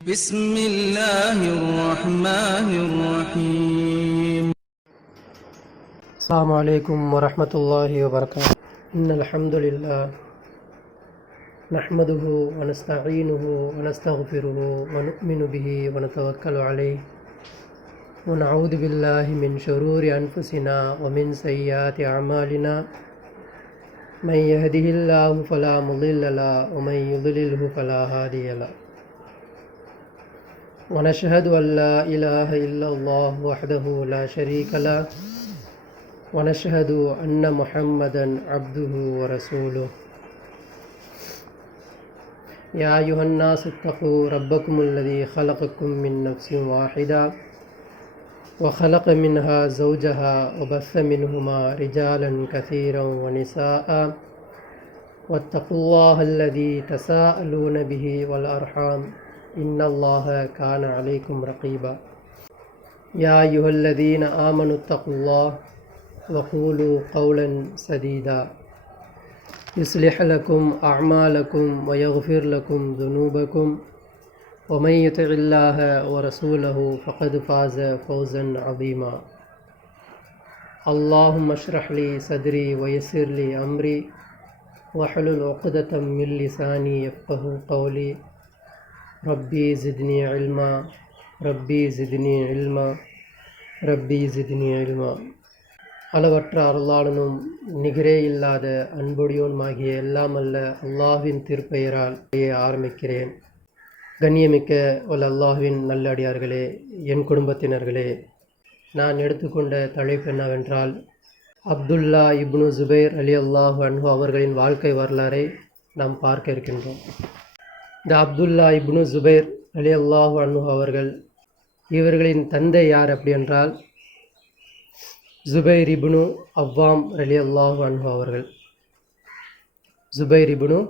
بسم الله الرحمن الرحيم. السلام عليكم ورحمة الله وبركاته. إن الحمد لله نحمده ونستعينه ونستغفره ونؤمن به ونتوكل عليه ونعوذ بالله من شرور أنفسنا ومن سيئات أعمالنا. من يهده الله فلا مضل له ومن يضلله فلا هادي له. ونشهد أن لا إله إلا الله وحده لا شريك له ونشهد أن محمدا عبده ورسوله. يا أيها الناس اتقوا ربكم الذي خلقكم من نفس واحدة وخلق منها زوجها وبث منهما رجالا كثيرا ونساء واتقوا الله الذي تساءلون به والأرحام إن الله كان عليكم رقيبا. يا أيها الذين آمنوا اتقوا الله وقولوا قولا سديدا يصلح لكم أعمالكم ويغفر لكم ذنوبكم ومن يطع الله ورسوله فقد فاز فوزا عظيما. اللهم اشرح لي صدري ويسر لي أمري واحلل عقدة من لساني يفقه قولي. ربي زدني علما ربي زدني علما ربي زدني علما. அளவற்ற அருளாளனும் நிகரே இல்லாத அன்புடையோனுமாகிய எல்லாம் அல்ல அல்லாஹ்வின் திருப்பெயரால் ஆரம்பிக்கிறேன். கண்ணியமிக்க அல்லாஹ்வின் நல்லடியார்களே, என் குடும்பத்தினர்களே, நான் எடுத்துக்கொண்ட தலைப்பு என்னவென்றால் அப்துல்லா இப்னு ஜுபைர் ரலியல்லாஹு அன்ஹு அவர்களின் வாழ்க்கை வரலாறை நாம் பார்க்க இருக்கின்றோம். இந்த அப்துல்லா இப்னு ஜுபைர் ரலியல்லாஹு அன்ஹு அவர்கள், இவர்களின் தந்தை யார் அப்படி என்றால் ஜுபைர் இப்னு அவ்வாம் ரலியல்லாஹு அன்ஹு அவர்கள். ஜுபைர் இப்னு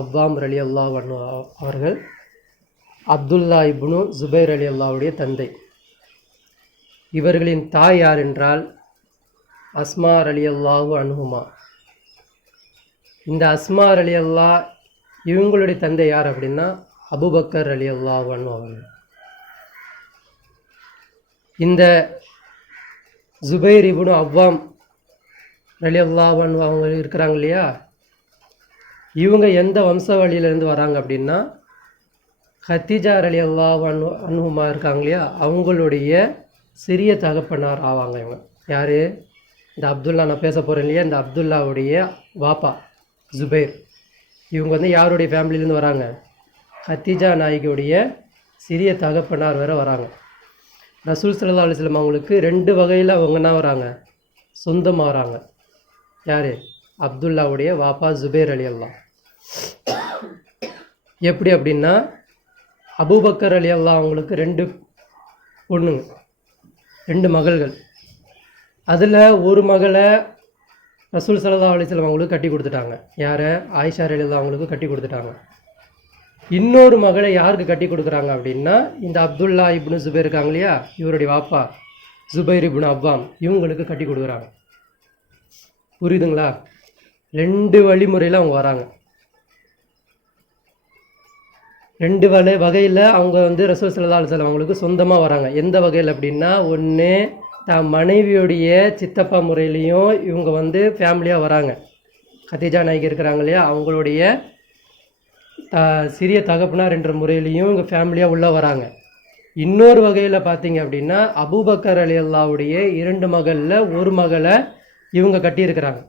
அவ்வாம் ரலியல்லாஹு அன்ஹு அவர்கள் அப்துல்லா இப்னு ஜுபைர் ரலியல்லாஹுடைய தந்தை. இவர்களின் தாய் யார் என்றால் அஸ்மா ரலியல்லாஹு அன்ஹுமா. இந்த அஸ்மா ரலியல்லாஹ் இவங்களுடைய தந்தை யார் அப்படின்னா அபூபக்கர் ரலியல்லாஹு அன்ஹு அவர்கள். இந்த ஜுபைர் இப்னு அவ்வாம் ரலியல்லாஹு அன்ஹு அவங்க இருக்கிறாங்க இல்லையா, இவங்க எந்த வம்சாவளியிலேருந்து வராங்க அப்படின்னா ஹத்தீஜா ரலியல்லாஹு அன்ஹுமா இருக்காங்க இல்லையா, அவங்களுடைய சிறிய தகப்பனார் ஆவாங்க இவங்க. யார்? இந்த அப்துல்லா நான் பேச போகிறேன் இல்லையா, இந்த அப்துல்லாவுடைய வாப்பா ஜுபைர். இவங்க யாருடைய ஃபேமிலியிலேருந்து வராங்க? ஹத்தீஜா நாயகியுடைய சிறிய தகப்பனார் வேறு வராங்க. ரசூல் ஸல்லல்லாஹு அலைஹி வஸல்லம் அவங்களுக்கு ரெண்டு வகையில் அவங்க என்ன வராங்க? சொந்தமாக வராங்க. யார்? அப்துல்லாவுடைய வாப்பா ஜுபைர் ரலியல்லாஹ். எப்படி அப்படின்னா அபூபக்கர் ரலியல்லாஹ் அவங்களுக்கு ரெண்டு பொண்ணுங்க, ரெண்டு மகள்கள். அதில் ஒரு மகளை ரசூல் ஸல்லல்லாஹு அலைஹி வஸல்லம் அவங்களுக்கு கட்டி கொடுத்துட்டாங்க. யாரை? ஆயிஷா ரலியல்லாஹு அவங்களுக்கு கட்டி கொடுத்துட்டாங்க. இன்னொரு மகளை யாருக்கு கட்டி கொடுக்குறாங்க அப்படின்னா இந்த அப்துல்லா இப்னு ஜுபைர் இருக்காங்க இல்லையா, இவருடைய வாப்பா ஜுபைர் இப்னு அவ்வாம், இவங்களுக்கு கட்டி கொடுக்குறாங்க. புரியுதுங்களா? ரெண்டு வழிமுறையில் அவங்க வராங்க. ரெண்டு வகையில் அவங்க ரசூல் ஸல்லல்லாஹு அலைஹி வஸல்லம் அவங்களுக்கு சொந்தமாக வராங்க. எந்த வகையில் அப்படின்னா, ஒன்று தான் மனைவியுடைய சித்தப்பா முறையிலையும் இவங்க ஃபேமிலியாக வராங்க. கதீஜா நாயகி இருக்கிறாங்க இல்லையா, அவங்களுடைய சிறிய தகப்பனார் என்ற முறையிலையும் இவங்க ஃபேமிலியாக உள்ளே வராங்க. இன்னொரு வகையில் பார்த்தீங்க அப்படின்னா அபூபக்கர் ரலியல்லாஹுடைய இரண்டு மகளில் ஒரு மகளை இவங்க கட்டியிருக்கிறாங்க.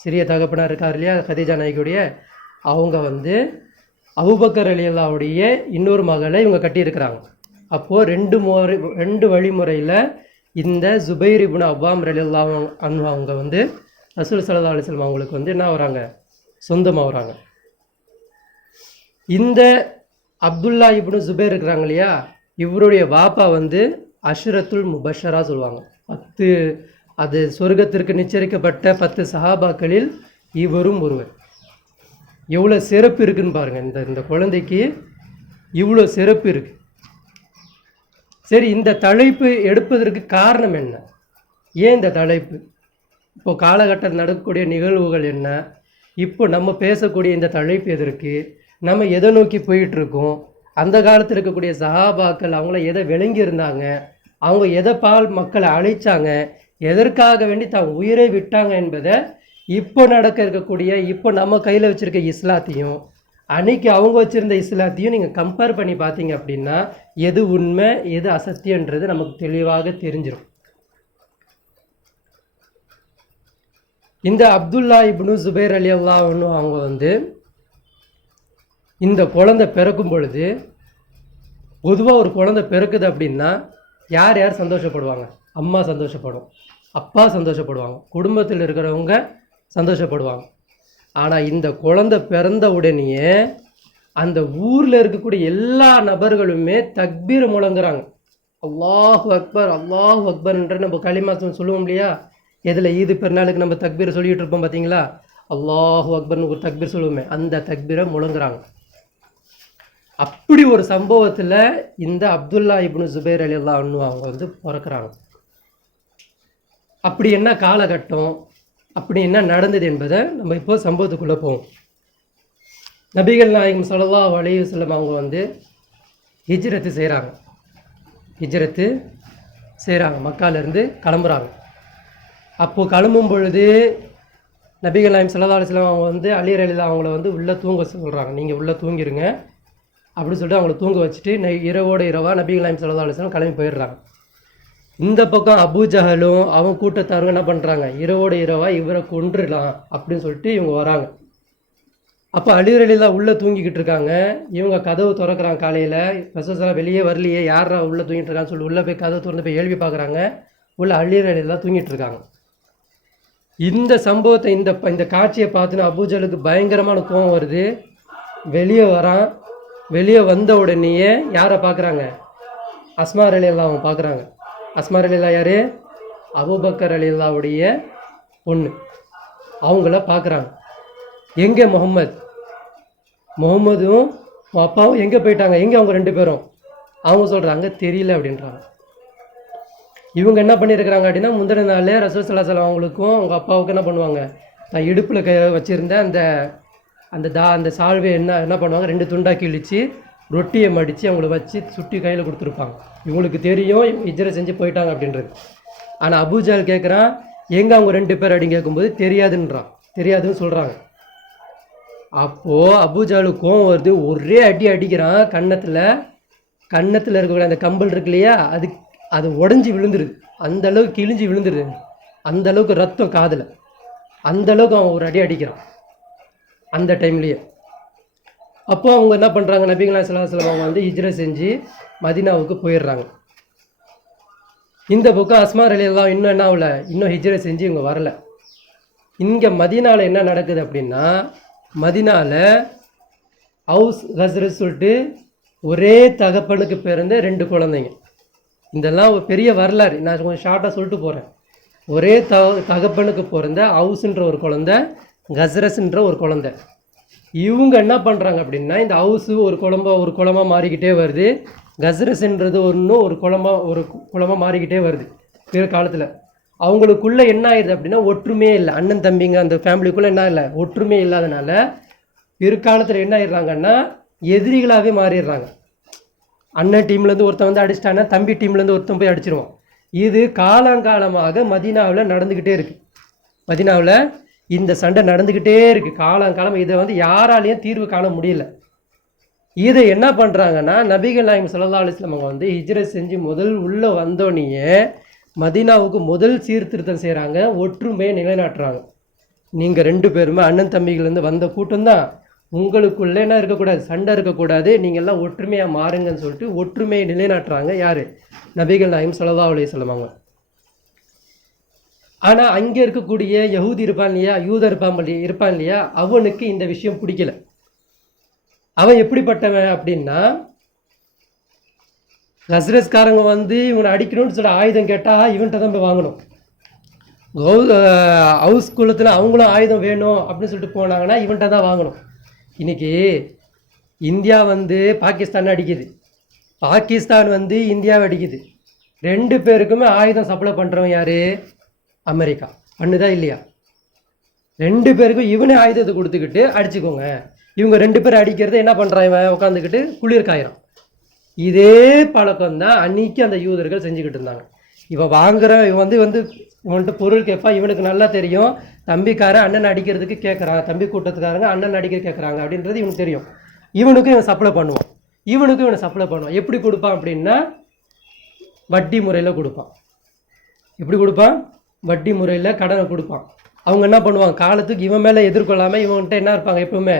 சிறிய தகப்பனார் இருக்கார் இல்லையா கதீஜா நாயகியுடைய, அவங்க அபூபக்கர் ரலியல்லாஹுடைய இன்னொரு மகளை இவங்க கட்டியிருக்கிறாங்க. அப்போது ரெண்டு வழிமுறையில் இந்த ஜுபைர் இப்னு அவ்வாம் ரலியல்லாஹு அன்ஹு அவங்க ரசூல் ஸல்லல்லாஹு அலைஹி வஸல்லம் அவங்களுக்கு என்ன வராங்க? சொந்தமாக வராங்க. இந்த அப்துல்லா இப்னு ஜுபைர் இருக்கிறாங்க இல்லையா, இவருடைய வாப்பா அஷ்ரத்துல் முபஷரா சொல்லுவாங்க. 10 அது சொர்க்கத்திற்கு நிச்சரிக்கப்பட்ட 10 சஹாபாக்களில் இவரும் ஒருவர். எவ்வளோ சிறப்பு இருக்குன்னு பாருங்கள். இந்த குழந்தைக்கு இவ்வளோ சிறப்பு இருக்குது. சரி, இந்த தலைப்பு எடுப்பதற்கு காரணம் என்ன? ஏன் இந்த தலைப்பு? இப்போது காலகட்டத்தில் நடக்கக்கூடிய நிகழ்வுகள் என்ன? இப்போ நம்ம பேசக்கூடிய இந்த தலைப்பு எதற்கு? நம்ம எதை நோக்கி போயிட்டுருக்கோம்? அந்த காலத்தில் இருக்கக்கூடிய சஹாபாக்கள் அவங்கள எதை விளங்கி இருந்தாங்க, அவங்க எதை பால் மக்களை அழைச்சாங்க, எதற்காக வேண்டி தான் உயிரை விட்டாங்க என்பதை இப்போ நடக்க இருக்கக்கூடிய இப்போ நம்ம கையில் வச்சுருக்க இஸ்லாத்தையும் அன்னைக்கு அவங்க வச்சுருந்த இஸ்லாத்தையும் நீங்கள் கம்பேர் பண்ணி பார்த்தீங்க அப்படின்னா எது உண்மை எது அசத்தியன்றது நமக்கு தெளிவாக தெரிஞ்சிடும். இந்த அப்துல்லா இப்னு ஜுபைர் அலி அல்லாஹ்னு அவங்க வந்து இந்த குழந்தை பிறக்கும் பொழுது, பொதுவாக ஒரு குழந்தை பிறக்குது அப்படின்னா யார் யார் சந்தோஷப்படுவாங்க? அம்மா சந்தோஷப்படும், அப்பா சந்தோஷப்படுவாங்க, குடும்பத்தில் இருக்கிறவங்க சந்தோஷப்படுவாங்க. ஆனால் இந்த குழந்தை பிறந்த உடனேயே அந்த ஊரில் இருக்கக்கூடிய எல்லா நபர்களுமே தக்பீர் முழங்குறாங்க. அல்லாஹு அக்பர் அல்லாஹு அக்பர்ன்ற நம்ம களிமா சொல்லுவோம் இல்லையா, எதில் ஈது பெருநாளுக்கு நம்ம தக்பீர் சொல்லிகிட்டு இருப்போம் பார்த்தீங்களா, அல்லாஹு அக்பர்னு ஒரு தக்பீர் சொல்லுவோமே, அந்த தக்பீரை முழங்குறாங்க. அப்படி ஒரு சம்பவத்தில் இந்த அப்துல்லா இப்னு ஜுபைர் அலி அல்லாஹ்னு அவங்க வந்து பிறக்கிறாங்க. அப்படி என்ன காலகட்டம், அப்படி என்ன நடந்தது என்பதை நம்ம இப்போ சம்பவத்துக்குள்ளே போவோம். நபிகள் நாயகம் ஸல்லல்லாஹு அலைஹி வஸல்லம் அவங்க வந்து ஹிஜ்ரத்து செய்கிறாங்க, மக்காலேருந்து கிளம்புறாங்க. அப்போது கிளம்பும் பொழுது நபிகள் நாயகம் ஸல்லல்லாஹு அலைஹி வஸல்லம் அவங்க வந்து அலி ரலியல்லாஹு அவங்கள வந்து உள்ளே தூங்க சொல்கிறாங்க. நீங்கள் உள்ளே தூங்கிடுங்க அப்படின்னு சொல்லிட்டு அவங்கள தூங்க வச்சுட்டு இரவோட இரவாக நபிகள் நாயகம் ஸல்லல்லாஹு அலைஹி வஸல்லம் கிளம்பி போயிடுறாங்க. இந்த பக்கம் அபூஜஹலும் அவன் கூட்டத்தாருங்க என்ன பண்ணுறாங்க, இரவோட இரவாக இவரை கொன்றுடலாம் அப்படின்னு சொல்லிட்டு இவங்க வராங்க. அப்போ அலி ரலியல்லாஹு உள்ளே தூங்கிக்கிட்டு இருக்காங்க. இவங்க கதவு திறக்கிறாங்க. காலையில் ரசூலுல்லாஹ் வெளியே வரலையே, யாரா உள்ளே தூங்கிட்டு இருக்கான்னு சொல்லி உள்ளே போய் கதவு திறந்து போய் எழுப்பி பார்க்குறாங்க. உள்ள அலி ரலியல்லாஹு தூங்கிட்டு இருக்காங்க. இந்த சம்பவத்தை இந்த காட்சியை பார்த்துன்னு அபூஜலுக்கு பயங்கரமான கோபம் வருது. வெளியே வரான். வெளியே வந்த உடனேயே யாரை பார்க்குறாங்க, அஸ்மா ரலியல்லாஹு அவங்க பார்க்குறாங்க. அஸ்மா ரலியல்லாஹு யார்? அபூபக்கர் ரலியல்லாஹுடைய பொண்ணு. அவங்கள பார்க்குறாங்க. எங்கே முகம்மதும் அப்பாவும் எங்கே போயிட்டாங்க, எங்கே அவங்க ரெண்டு பேரும்? அவங்க சொல்கிறாங்க தெரியல அப்படின்றாங்க. இவங்க என்ன பண்ணியிருக்கிறாங்க அப்படின்னா, முந்தின நாள் ரசூல் ஸல்லல்லாஹு அலைஹி வஸல்லம் அவங்களுக்கும் அவங்க அப்பாவுக்கும் என்ன பண்ணுவாங்க, தான் இடுப்பில் வச்சுருந்த அந்த சால்வை என்ன பண்ணுவாங்க, 2 துண்டாக கிழிச்சு ரொட்டியை மடித்து அவங்கள வச்சு சுட்டி கையில் கொடுத்துருப்பாங்க. இவங்களுக்கு தெரியும் இஜ்ரை செஞ்சு போயிட்டாங்க அப்படின்றது. ஆனால் அபூஜஹல் கேட்குறான், எங்கே அவங்க 2 பேர் அப்படின்னு கேட்கும்போது தெரியாதுன்னு சொல்கிறாங்க. அப்போது அபூஜஹலுக்கு கோவம் வருது. ஒரே அடிக்கிறான் கன்னத்தில் இருக்கக்கூடிய அந்த கம்பல் இருக்கு இல்லையா, அது உடஞ்சி விழுந்துருது. அந்த அளவுக்கு கிழிஞ்சி விழுந்துருது. அந்த அளவுக்கு ரத்தம் காதில், அந்த அளவுக்கு அவன் ஒரு அடிக்கிறான் அந்த டைம்லேயே. அப்போ அவங்க என்ன பண்ணுறாங்க, நபிகள் நாயகம் ஸல்லல்லாஹு அலைஹி வஸல்லம் அவங்க வந்து ஹிஜ்ரை செஞ்சு மதீனாவுக்கு போயிடுறாங்க. இந்த பக்கம் அஸ்மா ரலியல்லாஹு இன்னும் என்ன ஆகல, இன்னும் ஹிஜ்ரை செஞ்சு இவங்க வரல. இங்கே மதீனாவில் என்ன நடக்குது அப்படின்னா, மதீனாவில் ஹவுஸ் கஸ்ரத் சொல்லிட்டு ஒரே தகப்பனுக்கு பிறந்த 2 குழந்தைங்க. இதெல்லாம் ஒரு பெரிய வரலாறு, நான் கொஞ்சம் ஷார்ட்டாக சொல்லிட்டு போகிறேன். ஒரே தகப்பனுக்கு பிறந்த ஹவுஸ்ன்ற ஒரு குழந்தை, கஸ்ரஸ்ன்ற ஒரு குழந்தை. இவங்க என்ன பண்ணுறாங்க அப்படின்னா, இந்த ஹவுஸு ஒரு குளமாக மாறிக்கிட்டே வருது, கஸ்ரஸ்ன்றது ஒரு குளமாக மாறிக்கிட்டே வருது பிற்காலத்தில். அவங்களுக்குள்ளே என்ன ஆயிடுது அப்படின்னா, ஒற்றுமையே இல்லை. அண்ணன் தம்பிங்க அந்த ஃபேமிலிக்குள்ளே என்ன இல்லை, ஒற்றுமையே இல்லாதனால பிற்காலத்தில் என்ன ஆயிடுறாங்கன்னா எதிரிகளாகவே மாறிடுறாங்க. அண்ணன் டீம்லேருந்து ஒருத்தன் வந்து அடிச்சிட்டான்னா தம்பி டீம்லேருந்து ஒருத்தன் போய் அடிச்சிருவான். இது காலங்காலமாக மதீனாவில் நடந்துக்கிட்டே இருக்குது. மதீனாவில் இந்த சண்டை நடந்துக்கிட்டே இருக்குது காலங்காலம். இதை வந்து யாராலையும் தீர்வு காண முடியல. இதை என்ன பண்ணுறாங்கன்னா, நபிகள் நாயகம் ஸல்லல்லாஹு அலைஹி வஸல்லம் அவங்க வந்து ஹிஜ்ரை செஞ்சு உள்ளே வந்தோடனே மதீனாவுக்கு முதல் சீர்திருத்தம் செய்கிறாங்க, ஒற்றுமையை நிலைநாட்டுறாங்க. நீங்கள் 2 பேருமே அண்ணன் தம்பிகள்லேருந்து வந்த கூட்டம் தான், உங்களுக்குள்ளே என்ன இருக்கக்கூடாது, சண்டை இருக்கக்கூடாது, நீங்கள்லாம் ஒற்றுமையாக மாறுங்கன்னு சொல்லிட்டு ஒற்றுமையை நிலைநாட்டுறாங்க. யார்? நபிகள் நாயகம் ஸல்லல்லாஹு அலைஹி வஸல்லம் அவங்க. ஆனால் அங்கே இருக்கக்கூடிய யஹூதி இருப்பான் இல்லையா, இருப்பான் இல்லையா, அவனுக்கு இந்த விஷயம் பிடிக்கல. அவன் எப்படிப்பட்டவன் அப்படின்னா, கஸ்ரஸ்காரங்க வந்து இவனை அடிக்கணும்னு சொல்ல ஆயுதம் கேட்டால் இவன்கிட்ட தான் போய் வாங்கணும். ஹவுஸ் குளத்தில் அவங்களும் ஆயுதம் வேணும் அப்படின்னு சொல்லிட்டு போனாங்கன்னா இவன்கிட்ட தான் வாங்கணும். இன்றைக்கி இந்தியா வந்து பாகிஸ்தான் அடிக்குது, பாகிஸ்தான் வந்து இந்தியாவை அடிக்குது. 2 பேருக்குமே ஆயுதம் சப்ளை பண்ணுறவன் யார்? அமெரிக்கா. பண்ணுதா இல்லையா? 2 பேருக்கும் இவனே ஆயுதத்தை கொடுத்துக்கிட்டு அடிச்சுக்கோங்க. இவங்க 2 பேர் அடிக்கிறது என்ன பண்ணுறான், இவன் உட்காந்துக்கிட்டு குளிர் காயிறான். இதே பழக்கம் தான் அன்னைக்கு அந்த யூதர்கள் செஞ்சுக்கிட்டு இருந்தாங்க. இவன் இவன்ட்டு பொருள் கேட்பான், இவனுக்கு நல்லா தெரியும் தம்பிக்காரன் அண்ணன் அடிக்கிறதுக்கு கேட்குறான், தம்பி கூட்டத்துக்காரங்க அண்ணன் அடிக்க கேட்குறாங்க அப்படின்றது இவனுக்கு தெரியும். இவனுக்கும் இவன் சப்ளை பண்ணுவான். எப்படி கொடுப்பான் அப்படின்னா வட்டி முறையில் கொடுப்பான். எப்படி கொடுப்பான்? வட்டி முறையில் கடனை கொடுப்பான். அவங்க என்ன பண்ணுவாங்க, காலத்துக்கு இவன் மேலே எதிர்கொள்ளாமல் இவன்கிட்ட என்ன இருப்பாங்க, எப்பவுமே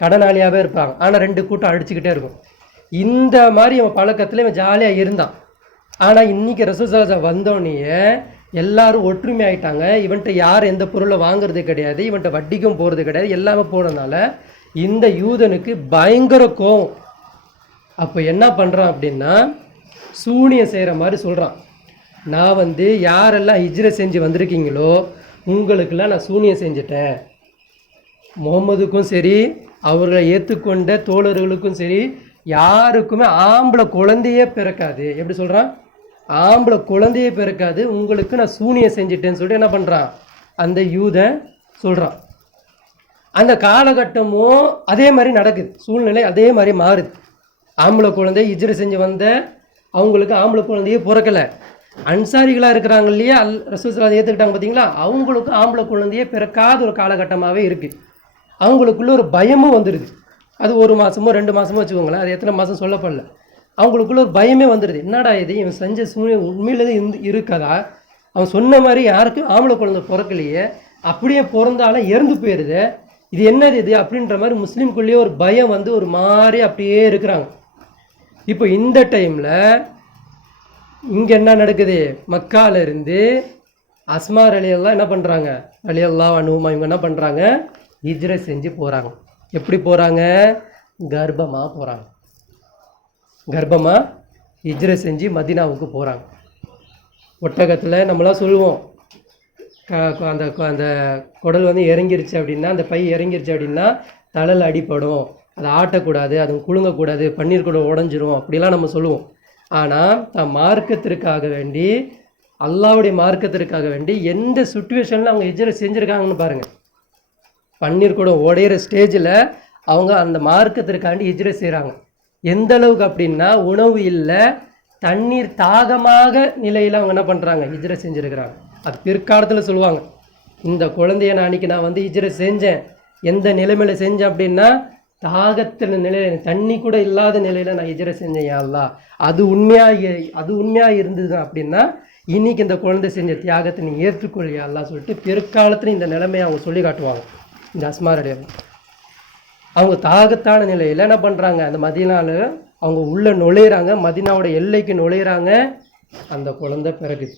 கடனாளியாகவே இருப்பாங்க. ஆனால் 2 கூட்டம் அடிச்சுக்கிட்டே இருக்கும். இந்த மாதிரி இவன் பழக்கத்தில் இவன் ஜாலியாக இருந்தான். ஆனால் இன்றைக்கி ரசூல் ஸல்லல்லாஹு அலைஹி வஸல்லம் வந்தோடனே எல்லாரும் ஒற்றுமை ஆகிட்டாங்க. இவன்கிட்ட யார் எந்த பொருளை வாங்குறது கிடையாது, இவன்கிட்ட வட்டிக்கும் போகிறது கிடையாது, எல்லாமே போனதுனால இந்த யூதனுக்கு பயங்கர கோவம். அப்போ என்ன பண்ணுறான் அப்படின்னா சூனியம் செய்கிற மாதிரி சொல்கிறான். நான் யாரெல்லாம் ஹிஜ்ரை செஞ்சு வந்திருக்கீங்களோ உங்களுக்கெல்லாம் நான் சூனியம் செஞ்சிட்டேன். முகமதுக்கும் சரி அவர்களை ஏற்றுக்கொண்ட தோழர்களுக்கும் சரி யாருக்குமே ஆம்பளை குழந்தையே பிறக்காது. எப்படி சொல்கிறான்? ஆம்பளை குழந்தையே பிறக்காது, உங்களுக்கு நான் சூனியம் செஞ்சிட்டேன்னு சொல்லிட்டு என்ன பண்ணுறான் அந்த யூதன் சொல்கிறான். அந்த காலகட்டமும் அதே மாதிரி நடக்குது, சூழ்நிலை அதே மாதிரி மாறுது. ஆம்பளை குழந்தை ஹிஜ்ரை செஞ்சு வந்த அவங்களுக்கு ஆம்பளை குழந்தையே பிறக்கலை. அன்சாரிகளாக இருக்கிறாங்க இல்லையா, ரசூல் ஸல்லல்லாஹு அலைஹி வஸல்லம் ஏற்றுக்கிட்டாங்க பார்த்தீங்களா, அவங்களுக்கும் ஆம்பளை குழந்தையே பிறக்காத ஒரு காலகட்டமாகவே இருக்குது. அவங்களுக்குள்ள ஒரு பயமும் வந்துடுது. அது 1 மாதமோ 2 மாதமோ வச்சுக்கோங்களேன், அது எத்தனை மாதம் சொல்லப்படல. அவங்களுக்குள்ள ஒரு பயமே வந்துடுது. என்னடா இது, இவன் செஞ்ச சூழ்நிலை உண்மையிலே இருக்கதா, அவன் சொன்ன மாதிரி யாருக்கும் ஆம்பளை குழந்தை பிறக்கலையே, அப்படியே பிறந்தாலும் இறந்து போயிடுது, இது என்னது இது அப்படின்ற மாதிரி முஸ்லீம்குள்ளேயே ஒரு பயம் ஒரு மாதிரி அப்படியே இருக்கிறாங்க. இப்போ இந்த டைமில் இங்கே என்ன நடக்குது, மக்காலிருந்து அஸ்மா ரலியல்லாஹு என்ன பண்ணுறாங்க, ரலியல்லாஹு அன்ஹுமா இவங்க என்ன பண்ணுறாங்க, ஹிஜ்ரை செஞ்சு போகிறாங்க. எப்படி போகிறாங்க? கர்ப்பமாக போகிறாங்க. கர்ப்பமாக ஹிஜ்ரை செஞ்சு மதீனாவுக்கு போகிறாங்க. ஒட்டகத்தில் நம்மளாம் சொல்லுவோம், அந்த அந்த குடல் இறங்கிருச்சு அப்படின்னா, அந்த பை இறங்கிருச்சு அப்படின்னா தலையில் அடிப்படும், அதை ஆட்டக்கூடாது, அது குலுங்கக்கூடாது, பன்னீர் கூட உடஞ்சிரும் அப்படிலாம் நம்ம சொல்லுவோம். ஆனால் மார்க்கத்திற்காக வேண்டி, அல்லாஹ்வுடைய மார்க்கத்திற்காக வேண்டி எந்த சுச்சுவேஷனில் அவங்க ஹிஜ்ரை செஞ்சுருக்காங்கன்னு பாருங்கள். பன்னீர் கூட உடையிற ஸ்டேஜில் அவங்க அந்த மார்க்கத்திற்காண்டி ஹிஜ்ரை செய்கிறாங்க. எந்த அளவுக்கு அப்படின்னா உணவு இல்லை, தண்ணீர் தாகமாக நிலையில் அவங்க என்ன பண்ணுறாங்க, ஹிஜ்ரை செஞ்சுருக்கிறாங்க. அது பிற்காலத்தில் சொல்லுவாங்க, இந்த குழந்தைய நான் ஹிஜ்ரை செஞ்சேன், எந்த நிலைமையில் செஞ்சேன் அப்படின்னா தாகத்தில் நிலையில் தண்ணி கூட இல்லாத நிலையில் நான் ஹிஜ்ரை செஞ்சேன் யா அல்லாஹ், அது உண்மையாக இருந்தது அப்படின்னா இன்னைக்கு இந்த குழந்தை செஞ்ச தியாகத்தை நீ ஏற்றுக்கொள் யா அல்லாஹ் சொல்லிட்டு பிற்காலத்தில் இந்த நிலைமையை அவங்க சொல்லி காட்டுவாங்க. இந்த அஸ்மா ரலியல்லாஹு அவங்க தாகத்தான நிலையில் என்ன பண்ணுறாங்க, அந்த மதீனாவில் அவங்க உள்ளே நுழையிறாங்க, மதீனாவோட எல்லைக்கு நுழையிறாங்க. அந்த குழந்தை பிறகுது.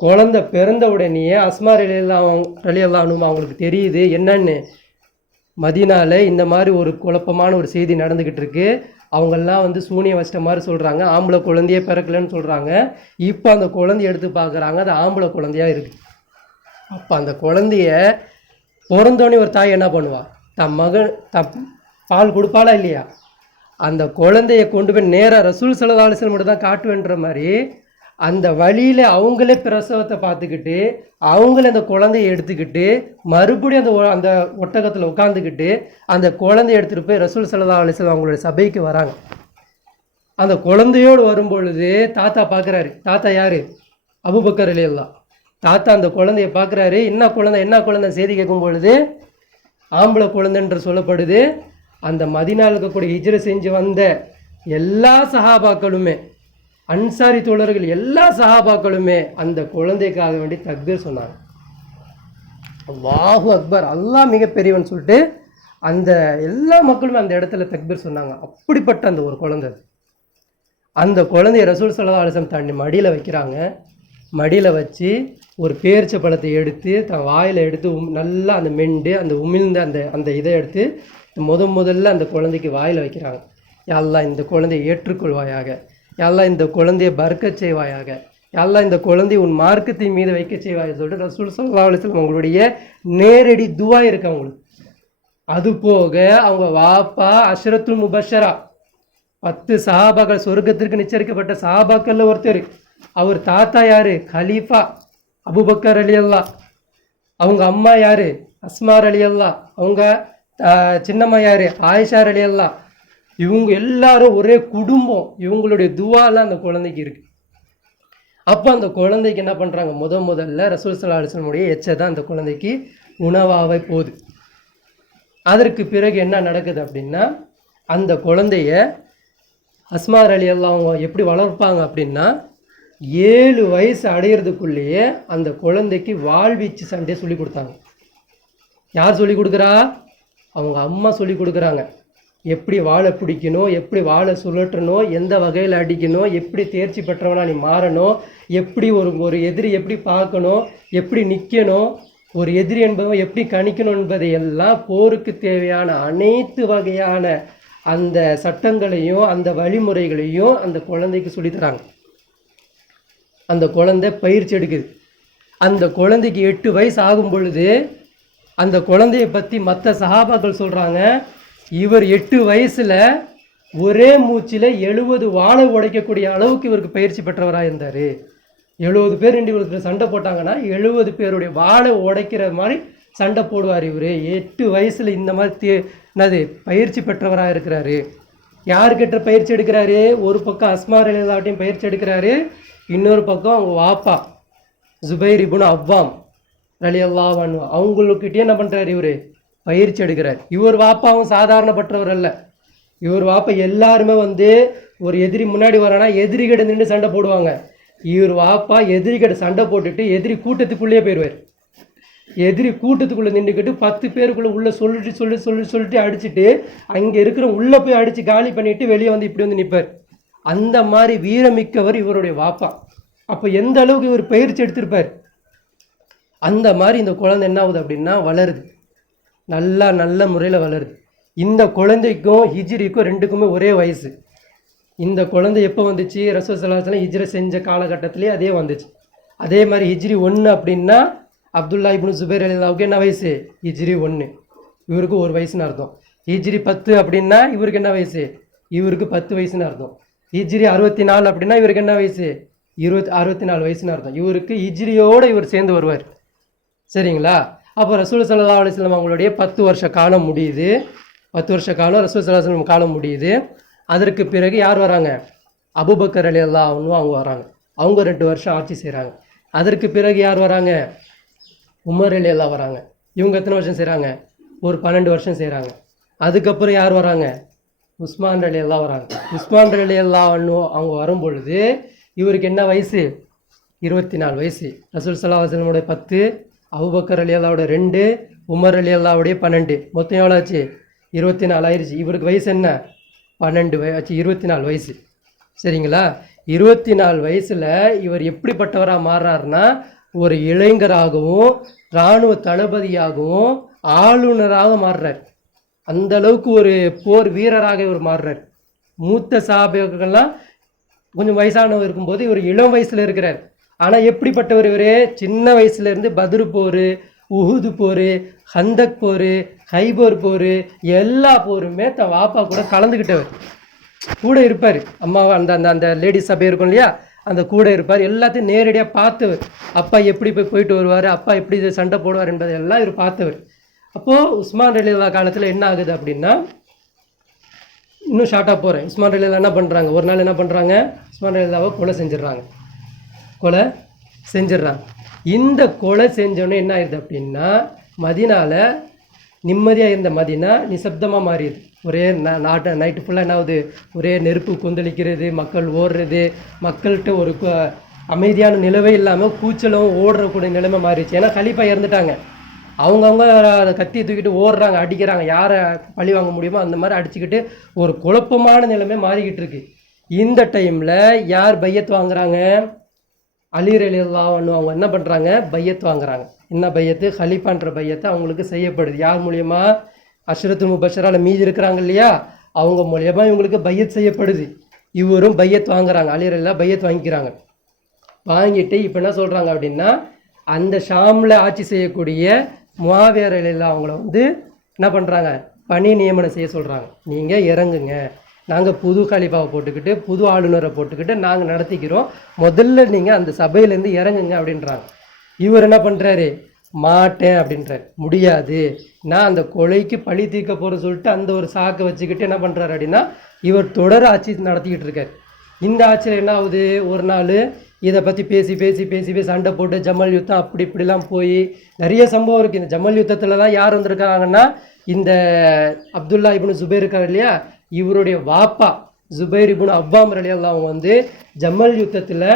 குழந்தை பிறந்த உடனேயே அஸ்மா ரலியல்லாஹு அன்ஹுமா அவங்களுக்கு தெரியுது என்னன்னு, மதீனாவில் இந்த மாதிரி ஒரு குழப்பமான ஒரு செய்தி நடந்துக்கிட்டு இருக்கு. அவங்கெல்லாம் சூனியம் வச்சிட்ட மாதிரி சொல்கிறாங்க, ஆம்பளை குழந்தையே பிறக்கலன்னு சொல்கிறாங்க. இப்போ அந்த குழந்தைய எடுத்து பார்க்குறாங்க, அது ஆம்பளை குழந்தையாக இருக்குது. அப்போ அந்த குழந்தைய பிறந்தோடனே ஒரு தாய் என்ன பண்ணுவா, தன் மகன் பால் கொடுப்பாளா இல்லையா, அந்த குழந்தைய கொண்டு போய் நேராக ரசூல் ஸல்லல்லாஹு அலைஹி வஸல்லம் மட்டும் தான் காட்டுவேன்ற மாதிரி அந்த வழியில் அவங்களே பிரசவத்தை பார்த்துக்கிட்டு அவங்களே அந்த குழந்தைய எடுத்துக்கிட்டு மறுபடியும் அந்த ஒட்டகத்தில் உட்காந்துக்கிட்டு அந்த குழந்தைய எடுத்துகிட்டு போய் ரசூல் ஸல்லல்லாஹு அலைஹி வஸல்லம் அவங்களுடைய சபைக்கு வராங்க. அந்த குழந்தையோடு வரும்பொழுது தாத்தா பார்க்குறாரு. தாத்தா யார்? அபூபக்கர் ரலியல்லாஹு. தாத்தா அந்த குழந்தைய பார்க்குறாரு. என்ன குழந்தை செய்தி கேட்கும் பொழுது ஆம்பளை குழந்தைன்ற சொல்லப்படுது. அந்த மதீனாவில் இருக்கக்கூடிய ஹிஜ்ரை செஞ்சு வந்த எல்லா சஹாபாக்களுமே, அன்சாரி தோழர்கள் எல்லா சஹாபாக்களுமே அந்த குழந்தைக்காக வேண்டி தக்பீர் சொன்னாங்க. அல்லாஹு அக்பர், அல்லாஹ் மிகப்பெரியவன் சொல்லிட்டு அந்த எல்லா மக்களுமே அந்த இடத்துல தக்பீர் சொன்னாங்க. அப்படிப்பட்ட அந்த ஒரு குழந்தை, அந்த குழந்தைய ரசூல் ஸல்லல்லாஹு அலைஹி வஸல்லம் தண்ணி மடியில் வைக்கிறாங்க. மடியில் வச்சு ஒரு பேரிச்ச பழத்தை எடுத்து தன் வாயில் எடுத்து நல்லா அந்த மெண்டு அந்த உமிழ்ந்த அந்த இதை எடுத்து முதல்ல அந்த குழந்தைக்கு வாயில் வைக்கிறாங்க. யா அல்லாஹ் இந்த குழந்தையை ஏற்றுக்கொள்வாயாக, யா அல்லாஹ் இந்த குழந்தையை பர்க்கச் செய்வாயாக, யா அல்லாஹ் இந்த குழந்தையை உன் மார்க்கத்தின் மீது வைக்க செய்வாய் சொல்லிட்டு ரசூல் ஸல்லல்லாஹு அலைஹி வஸல்லம் அவங்களுடைய நேரடி துவா இருக்கு அவங்களுக்கு. அது போக அவங்க வாப்பா அஷ்ரத்துல் முபஷரா 10 சஹாபாக்கள், சொர்க்கத்திற்கு நிச்சரிக்கப்பட்ட சஹாபாக்கள்ல ஒருத்தர். அவர் தாத்தா யாரு? கலீஃபா அபூபக்கர் ரலியல்லாஹு. அவங்க அம்மா யாரு? அஸ்மா ரலியல்லாஹு. அவங்க சின்னம்மா யாரு? ஆயிஷா ரலியல்லாஹு. இவங்க எல்லாரும் ஒரே குடும்பம், இவங்களுடைய துவாலாம் அந்த குழந்தைக்கு இருக்கு. அப்போ அந்த குழந்தைக்கு என்ன பண்ணுறாங்க, முதல்ல ரசூல் ஸல்லல்லாஹு அலைஹி வஸல்லம் எச்சை தான் அந்த குழந்தைக்கு உணவாக போகுது. அதற்கு பிறகு என்ன நடக்குது அப்படின்னா, அந்த குழந்தைய அஸ்மா ரலியல்லாஹு அவங்க எப்படி வளர்ப்பாங்க அப்படின்னா, 7 வயசு அடையிறதுக்குள்ளேயே அந்த குழந்தைக்கு வாழ்வீச்சு சண்டையை சொல்லி கொடுத்தாங்க. யார் சொல்லி கொடுக்குறா? அவங்க அம்மா சொல்லி கொடுக்குறாங்க. எப்படி வாழை பிடிக்கணும், எப்படி வாழை சுழற்றணும், எந்த வகையில் அடிக்கணும், எப்படி தேர்ச்சி பெற்றவனா நீ மாறணும், எப்படி ஒரு எதிரி எப்படி பார்க்கணும், எப்படி நிற்கணும், ஒரு எதிரி என்பவன் எப்படி கணிக்கணும் என்பதை எல்லாம் போருக்கு தேவையான அனைத்து வகையான அந்த சட்டங்களையும் அந்த வழிமுறைகளையும் அந்த குழந்தைக்கு சொல்லித்தராங்க. அந்த குழந்தை பயிற்சி எடுக்குது. அந்த குழந்தைக்கு 8 வயசு ஆகும் பொழுது அந்த குழந்தைய பற்றி மற்ற சஹாபாக்கள் சொல்கிறாங்க, இவர் 8 வயசில் ஒரே மூச்சில் 70 வாழை உடைக்கக்கூடிய அளவுக்கு இவருக்கு பயிற்சி பெற்றவராக இருந்தார். 70 பேர் இவருக்கு சண்டை போட்டாங்கன்னா 70 பேருடைய வாழை உடைக்கிற மாதிரி சண்டை போடுவார் இவர். 8 வயசில் இந்த மாதிரி என்னது பயிற்சி பெற்றவராக இருக்கிறாரு. யாருக்கிட்ட பயிற்சி எடுக்கிறாரு? ஒரு பக்கம் அஸ்மா ரலியல்லாஹு பயிற்சி எடுக்கிறாரு, இன்னொரு பக்கம் அவங்க வாப்பா ஜுபைர் இப்னு அவ்வாம் ரலியல்லாஹு அன்ஹு அவங்களுக்கிட்டே என்ன பண்ணுறாரு, இவர் பயிற்சி எடுக்கிறார். இவர் வாப்பாவும் சாதாரணப்பட்டவர் அல்ல. இவர் வாப்பா எல்லாருமே ஒரு எதிரி முன்னாடி வரானா எதிரிகிட்ட நின்று சண்டை போடுவாங்க. இவர் வாப்பா எதிரிகிட்ட சண்டை போட்டுட்டு எதிரி கூட்டத்துக்குள்ளேயே போயிடுவார். எதிரி கூட்டத்துக்குள்ளே நின்றுக்கிட்டு 10 பேருக்குள்ளே உள்ளே சொல்லிட்டு அடிச்சுட்டு அங்கே இருக்கிற உள்ளே போய் அடித்து காலி பண்ணிவிட்டு வெளியே இப்படி நிற்பார். அந்த மாதிரி வீரமிக்கவர் இவருடைய வாப்பா. அப்போ எந்த அளவுக்கு இவர் பயிற்சி எடுத்திருப்பார். அந்த மாதிரி இந்த குழந்தை என்ன ஆகுது அப்படின்னா வளருது, நல்ல முறையில் வளருது. இந்த குழந்தைக்கும் ஹிஜ்ரிக்கும் ரெண்டுக்குமே ஒரே வயசு. இந்த குழந்தை எப்போ வந்துச்சு? ரசூல் ஸல்லல்லாஹு அலைஹி வஸல்லம் ஹிஜ்ரி செஞ்ச காலகட்டத்திலே அதே வந்துச்சு. அதே மாதிரி ஹிஜ்ரி 1 அப்படின்னா அப்துல்லா இப்னு ஜுபைர் ரலியல்லாஹுக்கு என்ன வயசு? ஹிஜ்ரி 1, இவருக்கு 1 வயசுன்னு அர்த்தம். ஹிஜ்ரி 10 அப்படின்னா இவருக்கு என்ன வயசு? இவருக்கு 10 வயசுன்னு அர்த்தம். ஹிஜ்ரி 64 அப்படின்னா இவருக்கு என்ன வயசு? 64 வயசுன்னு அர்த்தம். இவருக்கு ஹிஜ்ரியோடு இவர் சேர்ந்து வருவார். சரிங்களா? அப்போ ரசூல் ஸல்லல்லாஹு அலைஹி வஸல்லம் அவங்களுடைய 10 வருஷ காலம் முடியுது. 10 வருஷ காலம் ரசூல் ஸல்லல்லாஹு அலைஹி வஸல்லம் காலம் முடியுது. அதற்கு பிறகு யார் வராங்க? அபூபக்கர் ரலியல்லாஹு அன்ஹு அவங்க வராங்க. அவங்க 2 வருஷம் ஆட்சி செய்கிறாங்க. அதற்கு பிறகு யார் வராங்க? உமர் ரலியல்லாஹு வராங்க. இவங்க எத்தனை வருஷம் செய்கிறாங்க? ஒரு 12 வருஷம் செய்கிறாங்க. அதுக்கப்புறம் யார் வராங்க? உஸ்மான் ரலியல்லாஹு வராங்க. உஸ்மான் ரலியல்லாஹு அன்ஹு அவங்க வரும்பொழுது இவருக்கு என்ன வயசு? 24 வயசு. ரசூல் ஸல்லல்லாஹு அலைஹி வஸல்லமோட 10, அபூபக்கர் ரலியல்லாஹுவோட 2, உமர் ரலியல்லாஹுவோட 12, மொத்தம் எவ்வளோ ஆச்சு? 24 ஆயிடுச்சு. இவருக்கு வயசு என்ன? 12 ஆச்சு. 24 வயசு. சரிங்களா? 24 வயசில் இவர் எப்படிப்பட்டவராக மாறுறாருன்னா ஒரு இளைஞராகவும் இராணுவ தளபதியாகவும் ஆளுநராக மாறுறார். அந்த அளவுக்கு ஒரு போர் வீரராக இவர் மாறுறார். மூத்த சஹாபாக்கள்லாம் கொஞ்சம் வயசானவர் இருக்கும்போது இவர் இளம் வயசில் இருக்கிறார். ஆனால் எப்படிப்பட்டவர் இவர்? சின்ன வயசுலேருந்து பத்ரு போர், உஹுது போர், ஹந்தக் போர், ஹைபர் போர், எல்லா போருமே தன் வாப்பா கூட கலந்துக்கிட்டவர். கூட இருப்பார். அம்மாவை அந்த அந்த அந்த லேடிஸ் சபை இருக்கும் இல்லையா, அந்த கூட இருப்பார். எல்லாத்தையும் நேரடியாக பார்த்தவர். அப்பா எப்படி போயிட்டு வருவார், அப்பா எப்படி சண்டை போடுவார் என்பதையெல்லாம் இவர் பார்த்தவர். அப்போது உஸ்மான் ரலியல்லாஹு காலத்தில் என்ன ஆகுது அப்படின்னா, இன்னும் ஷார்ட்டாக போகிறேன். உஸ்மான் ரலியல்லாஹு என்ன பண்ணுறாங்க? ஒரு நாள் என்ன பண்ணுறாங்க? உஸ்மான் ரலியல்லாஹுவை கொலை செஞ்சிடுறாங்க. இந்த கொலை செஞ்சோன்னே என்ன ஆயிடுது அப்படின்னா, மதீனாவில் நிம்மதியாக இருந்த மதீனா நிசப்தமாக மாறிடுது. ஒரே நைட்டு ஃபுல்லாக என்ன ஆகுது? ஒரே நெருப்பு கொந்தளிக்கிறது, மக்கள் ஓடுறது, மக்கள்கிட்ட ஒரு அமைதியான நிலவே இல்லாமல் கூச்சலும் ஓடுறக்கூடிய நிலைமை மாறிடுச்சு. ஏன்னா கலீஃபா இறந்துட்டாங்க. அவங்கவுங்க கத்தியை தூக்கிட்டு ஓடுறாங்க, அடிக்கிறாங்க, யாரை பழி வாங்க முடியுமோ அந்த மாதிரி அடிச்சுக்கிட்டு ஒரு குழப்பமான நிலைமை மாறிக்கிட்டு இருக்கு. இந்த டைமில் யார் பையத் வாங்குறாங்க? அலி ரலியல்லாஹு அன்ஹு அவங்க என்ன பண்ணுறாங்க? பையத் வாங்குறாங்க. என்ன பையத்து? ஹலீஃபான்ற பையத்தை அவங்களுக்கு செய்யப்படுது. யார் மூலியமா? அஷ்ரத்துல் முபஷரால மீதி இருக்கிறாங்க இல்லையா, அவங்க மூலியமா இவங்களுக்கு பையத் செய்யப்படுது. இவரும் பையத் வாங்குறாங்க. அலி ரலியல்லாஹு பையத் வாங்கிக்கிறாங்க. வாங்கிட்டு இப்போ என்ன சொல்கிறாங்க அப்படின்னா, அந்த ஷாமில் ஆட்சி செய்யக்கூடிய முஆவியா ரலியல்லாஹு அவங்கள என்ன பண்ணுறாங்க? பணி நியமனம் செய்ய சொல்கிறாங்க. நீங்கள் இறங்குங்க, நாங்கள் புது கலீஃபாவை போட்டுக்கிட்டு புது ஆளுநரை போட்டுக்கிட்டு நாங்கள் நடத்திக்கிறோம், முதல்ல நீங்கள் அந்த சபையிலேருந்து இறங்குங்க அப்படின்றாங்க. இவர் என்ன பண்ணுறாரு? மாட்டேன் அப்படின்றார். முடியாது, நான் அந்த கொலைக்கு பழி தீர்க்க போகிறேன்னு சொல்லிட்டு அந்த ஒரு சாக்கை வச்சுக்கிட்டு என்ன பண்ணுறாரு அப்படின்னா இவர் தொடர் ஆட்சி நடத்திக்கிட்டு இருக்கார். இந்த ஆட்சியில் என்ன ஆகுது, ஒரு நாள் இதை பற்றி பேசி பேசி பேசி பேசி சண்டை போட்டு ஜமல் யுத்தம் அப்படி இப்படிலாம் போய் நிறைய சம்பவம் இருக்குது. இந்த ஜமல் யுத்தத்தில் தான் யார் வந்திருக்காங்கன்னா இந்த அப்துல்லா இப்னு ஜுபைர் இருக்கார் இல்லையா, இவருடைய வாப்பா ஜுபைர் இப்னு அவ்வாம் ரலியல்லாஹு அவங்க வந்து ஜமல் யுத்தத்தில்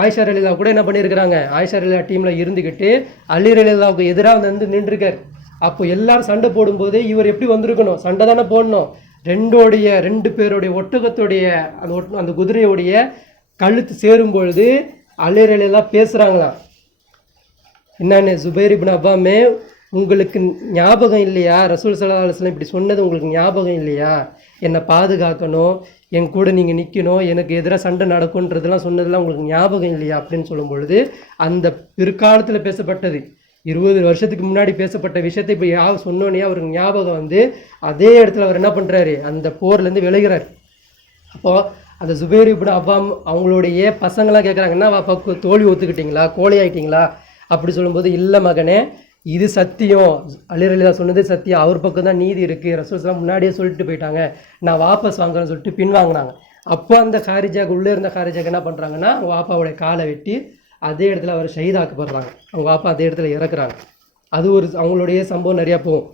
ஆயிஷா ரலியல்லாஹு கூட என்ன பண்ணியிருக்கிறாங்க, ஆயிஷா ரலியல்லாஹு டீமில் இருந்துக்கிட்டு அலி ரலியல்லாஹுக்கு எதிராக வந்து நின்றுருக்கார். அப்போ எல்லாரும் சண்டை போடும்போது இவர் எப்படி வந்திருக்கணும், சண்டை தானே போடணும். ரெண்டு பேருடைய ஒட்டகத்துடைய அந்த குதிரையுடைய கழுத்து சேரும் பொழுது அலி ரலியல்லாஹு பேசுகிறாங்களாம். என்னன்னு, ஜுபைர் இப்னு அவ்வாமே உங்களுக்கு ஞாபகம் இல்லையா, ரசூல் ஸல்லல்லாஹு அலைஹி வஸல்லம் இப்படி சொன்னது உங்களுக்கு ஞாபகம் இல்லையா, என்னை பாதுகாக்கணும், என் கூட நீங்கள் நிற்கணும், எனக்கு எதிராக சண்டை நடக்கும்ன்றதெல்லாம் சொன்னதெல்லாம் உங்களுக்கு ஞாபகம் இல்லையா அப்படின்னு சொல்லும் பொழுது அந்த பிற்காலத்தில் பேசப்பட்டது 20 வருஷத்துக்கு முன்னாடி பேசப்பட்ட விஷயத்தை இப்போ யார் சொன்னோன்னே அவருக்கு ஞாபகம் வந்து அதே இடத்துல அவர் என்ன பண்ணுறாரு, அந்த போர்லேருந்து விளைகிறார். அப்போது அந்த ஜுபைர் இப்னு அவ்வாம் அவங்களுடைய பசங்களாம் கேட்குறாங்க, என்ன வாப்பா தோல்வி ஒத்துக்கிட்டீங்களா, கோழி ஆகிட்டீங்களா அப்படி சொல்லும்போது, இல்லை மகனே இது சத்தியம், அலி ரலியல்லாஹு சொன்னது சத்தியம், அவர் பக்கம் தான் நீதி இருக்குது, ரசூல் ஸல்லல்லாஹு முன்னாடியே சொல்லிட்டு போயிட்டாங்க, நான் வாபஸ் வாங்குறேன்னு சொல்லிட்டு பின்வாங்கினாங்க. அப்போ அந்த காரிஜாக்கு உள்ளே இருந்த காரிஜாக்கு என்ன பண்ணுறாங்கன்னா அவங்க வாப்பாவுடைய காலை வெட்டி அதே இடத்துல அவர் ஷஹீதாக்கப்படுறாங்க. அவங்க வாப்பா அதே இடத்துல இறக்குறாங்க. அது ஒரு அவங்களுடைய சம்பவம் நிறையா போகும்.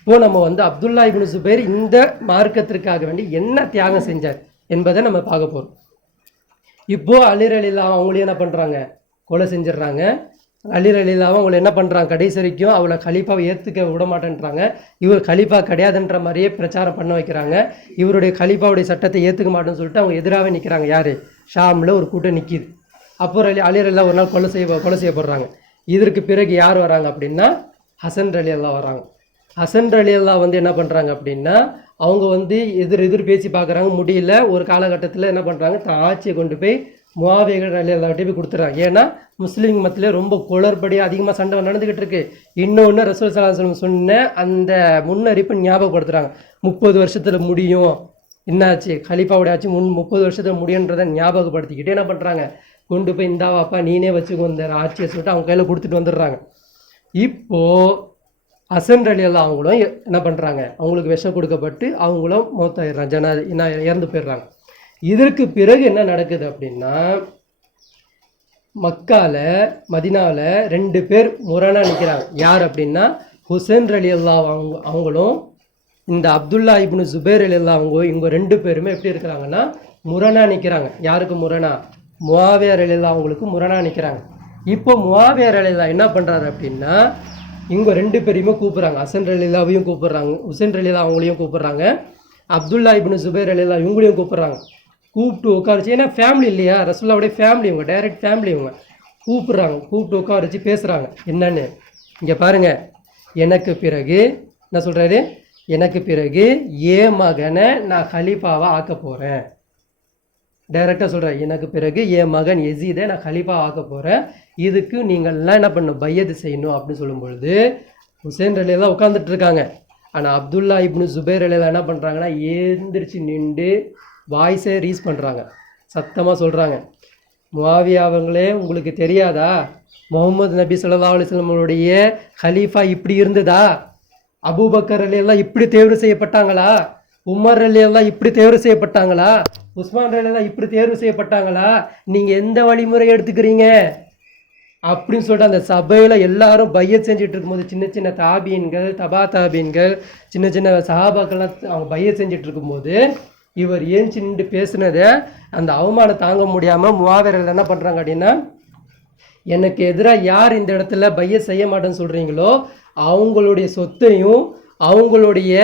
இப்போது நம்ம வந்து அப்துல்லா இப்னு ஜுபைர் இந்த மார்க்கத்திற்காக வேண்டி என்ன தியாகம் செஞ்சார் என்பதை நம்ம பார்க்க போகிறோம். இப்போது அலி ரலியல்லாஹு அவங்களையும் என்ன பண்ணுறாங்க, கொலை செஞ்சிடுறாங்க. அலி ரலியல்லாஹு அவங்களை என்ன பண்ணுறாங்க, கடைசி வரைக்கும் அவளை கலீஃபாவை ஏற்றுக்க விட மாட்டேன்றாங்க. இவர் கலீஃபா கிடையாதுன்ற மாதிரியே பிரச்சாரம் பண்ண வைக்கிறாங்க. இவருடைய கலீஃபாவுடைய சட்டத்தை ஏற்றுக்க மாட்டேன்னு சொல்லிட்டு அவங்க எதிராகவே நிற்கிறாங்க. யார், ஷாமில் ஒரு கூட்டம் நிற்கிது. அப்போ அலி ரலியல்லாஹு ஒரு நாள் கொலை செய்யப்படுறாங்க. இதற்கு பிறகு யார் வராங்க அப்படின்னா ஹசன் ரலியல்லாஹு வராங்க. ஹசன் ரலியல்லாஹு வந்து என்ன பண்ணுறாங்க அப்படின்னா அவங்க வந்து எதிர் பேசி பார்க்குறாங்க, முடியல. ஒரு காலகட்டத்தில் என்ன பண்ணுறாங்க, தான் ஆட்சியை கொண்டு போய் முஆவியா ரலியல்லாஹு போய் கொடுத்துறாங்க. ஏன்னா முஸ்லீம் மத்தியில் ரொம்ப குளறுபடி அதிகமாக சண்டை நடந்துக்கிட்டு இருக்கு. இன்னொன்று ரசூல் ஸல்லல்லாஹு அலைஹி வஸல்லம் சொன்ன அந்த முன்னறிப்பு ஞாபகப்படுத்துகிறாங்க. 30 வருஷத்தில் முடியும், என்னாச்சு கலீஃபாவுடைய ஆட்சி 30 வருஷத்தில் முடியுன்றதை ஞாபகப்படுத்திக்கிட்டு என்ன பண்ணுறாங்க, கொண்டு போய் இந்தா வாப்பா நீனே வச்சுக்கோ இந்த ஆட்சியை சொல்லிட்டு அவங்க கையில் கொடுத்துட்டு வந்துடுறாங்க. இப்போது ஹசன் ரலியல்லாஹு அவங்களும் என்ன பண்ணுறாங்க, அவங்களுக்கு விஷம் கொடுக்கப்பட்டு அவங்களும் மௌத்தாயிடுறாங்க, இறந்து போயிடுறாங்க. இதற்கு பிறகு என்ன நடக்குது அப்படின்னா மக்காவில் மதினாவில் 2 பேர் முரணாக நிற்கிறாங்க. யார் அப்படின்னா ஹுசைன் ரலியல்லாஹு அவங்களும் இந்த அப்துல்லா இப்னு ஜுபைர் ரலியல்லாஹு இவங்க 2 பேருமே எப்படி இருக்கிறாங்கன்னா முரணாக நிற்கிறாங்க. யாருக்கு முரணா, முஆவியா ரலியல்லாஹு அவங்களுக்கு முரணாக நிற்கிறாங்க. இப்போ முஆவியா ரலியல்லாஹு என்ன பண்ணுறாரு அப்படின்னா இவங்க 2 பேரையுமே கூப்பிட்றாங்க. ஹசன் ரலியல்லாஹுவையும் கூப்பிட்றாங்க, ஹுசைன் ரலியல்லாஹு அவங்களையும் கூப்பிட்றாங்க, அப்துல்லா இப்னு ஜுபைர் ரலியல்லாஹு இவங்களையும் கூப்பிட்றாங்க. கூப்பிட்டு உட்கார வச்சு, ஏன்னா ஃபேமிலி இல்லையா, ரசூலுல்லாஹ்வுடைய ஃபேமிலி, இவங்க டைரக்ட் ஃபேமிலி, இவங்க கூப்பிட்டு உட்கார வச்சு பேசுகிறாங்க. என்னன்னு இங்கே பாருங்கள். எனக்கு பிறகு என்ன சொல்கிறாரு, எனக்கு பிறகு ஏன் மகனை நான் கலீஃபாவாக ஆக்க போகிறேன். டைரெக்டாக சொல்கிறேன், எனக்கு பிறகு என் மகன் யசீதை நான் கலீஃபாவாக ஆக்க போகிறேன், இதுக்கு நீங்கள்லாம் என்ன பண்ணணும், பையத்து செய்யணும் அப்படின்னு சொல்லும்பொழுது ஹுசைன் ரலியல்லாஹு உட்காந்துட்டு இருக்காங்க. ஆனால் அப்துல்லா இப்னு ஜுபைர் ரலியல்லாஹு என்ன பண்ணுறாங்கன்னா எழுந்திரிச்சு நின்று வாய்ஸை ரீஸ் பண்ணுறாங்க, சத்தமாக சொல்கிறாங்க, முஆவியா அவங்களே உங்களுக்கு தெரியாதா, முஹம்மது நபி ஸல்லல்லாஹு அலைஹி வஸல்லமுடைய கலீஃபா இப்படி இருந்ததா, அபூபக்கர் ரலியல்லாஹு இப்படி தேர்வு செய்யப்பட்டாங்களா, உமர் ரலியல்லாஹு இப்படி தேர்வு செய்யப்பட்டாங்களா, உஸ்மான் ரலியல்லாஹு இப்படி தேர்வு செய்யப்பட்டாங்களா, நீங்கள் எந்த வழிமுறை எடுத்துக்கிறீங்க அப்படின்னு சொல்லிட்டு அந்த சபையில் எல்லாரும் பையத் செஞ்சுட்டு இருக்கும்போது சின்ன சின்ன தாபீன்கள் தபா தாபீன்கள் சின்ன சின்ன சஹாபாக்கள்லாம் அவங்க பையத் செஞ்சுட்டு இருக்கும்போது இவர் ஏஞ்சி நின்று பேசுனதை அந்த அவமானம் தாங்க முடியாமல் முஆவியா என்ன பண்ணுறாங்க அப்படின்னா எனக்கு எதிராக யார் இந்த இடத்துல பையத் செய்ய மாட்டேன்னு சொல்கிறீங்களோ அவங்களுடைய சொத்தையும் அவங்களுடைய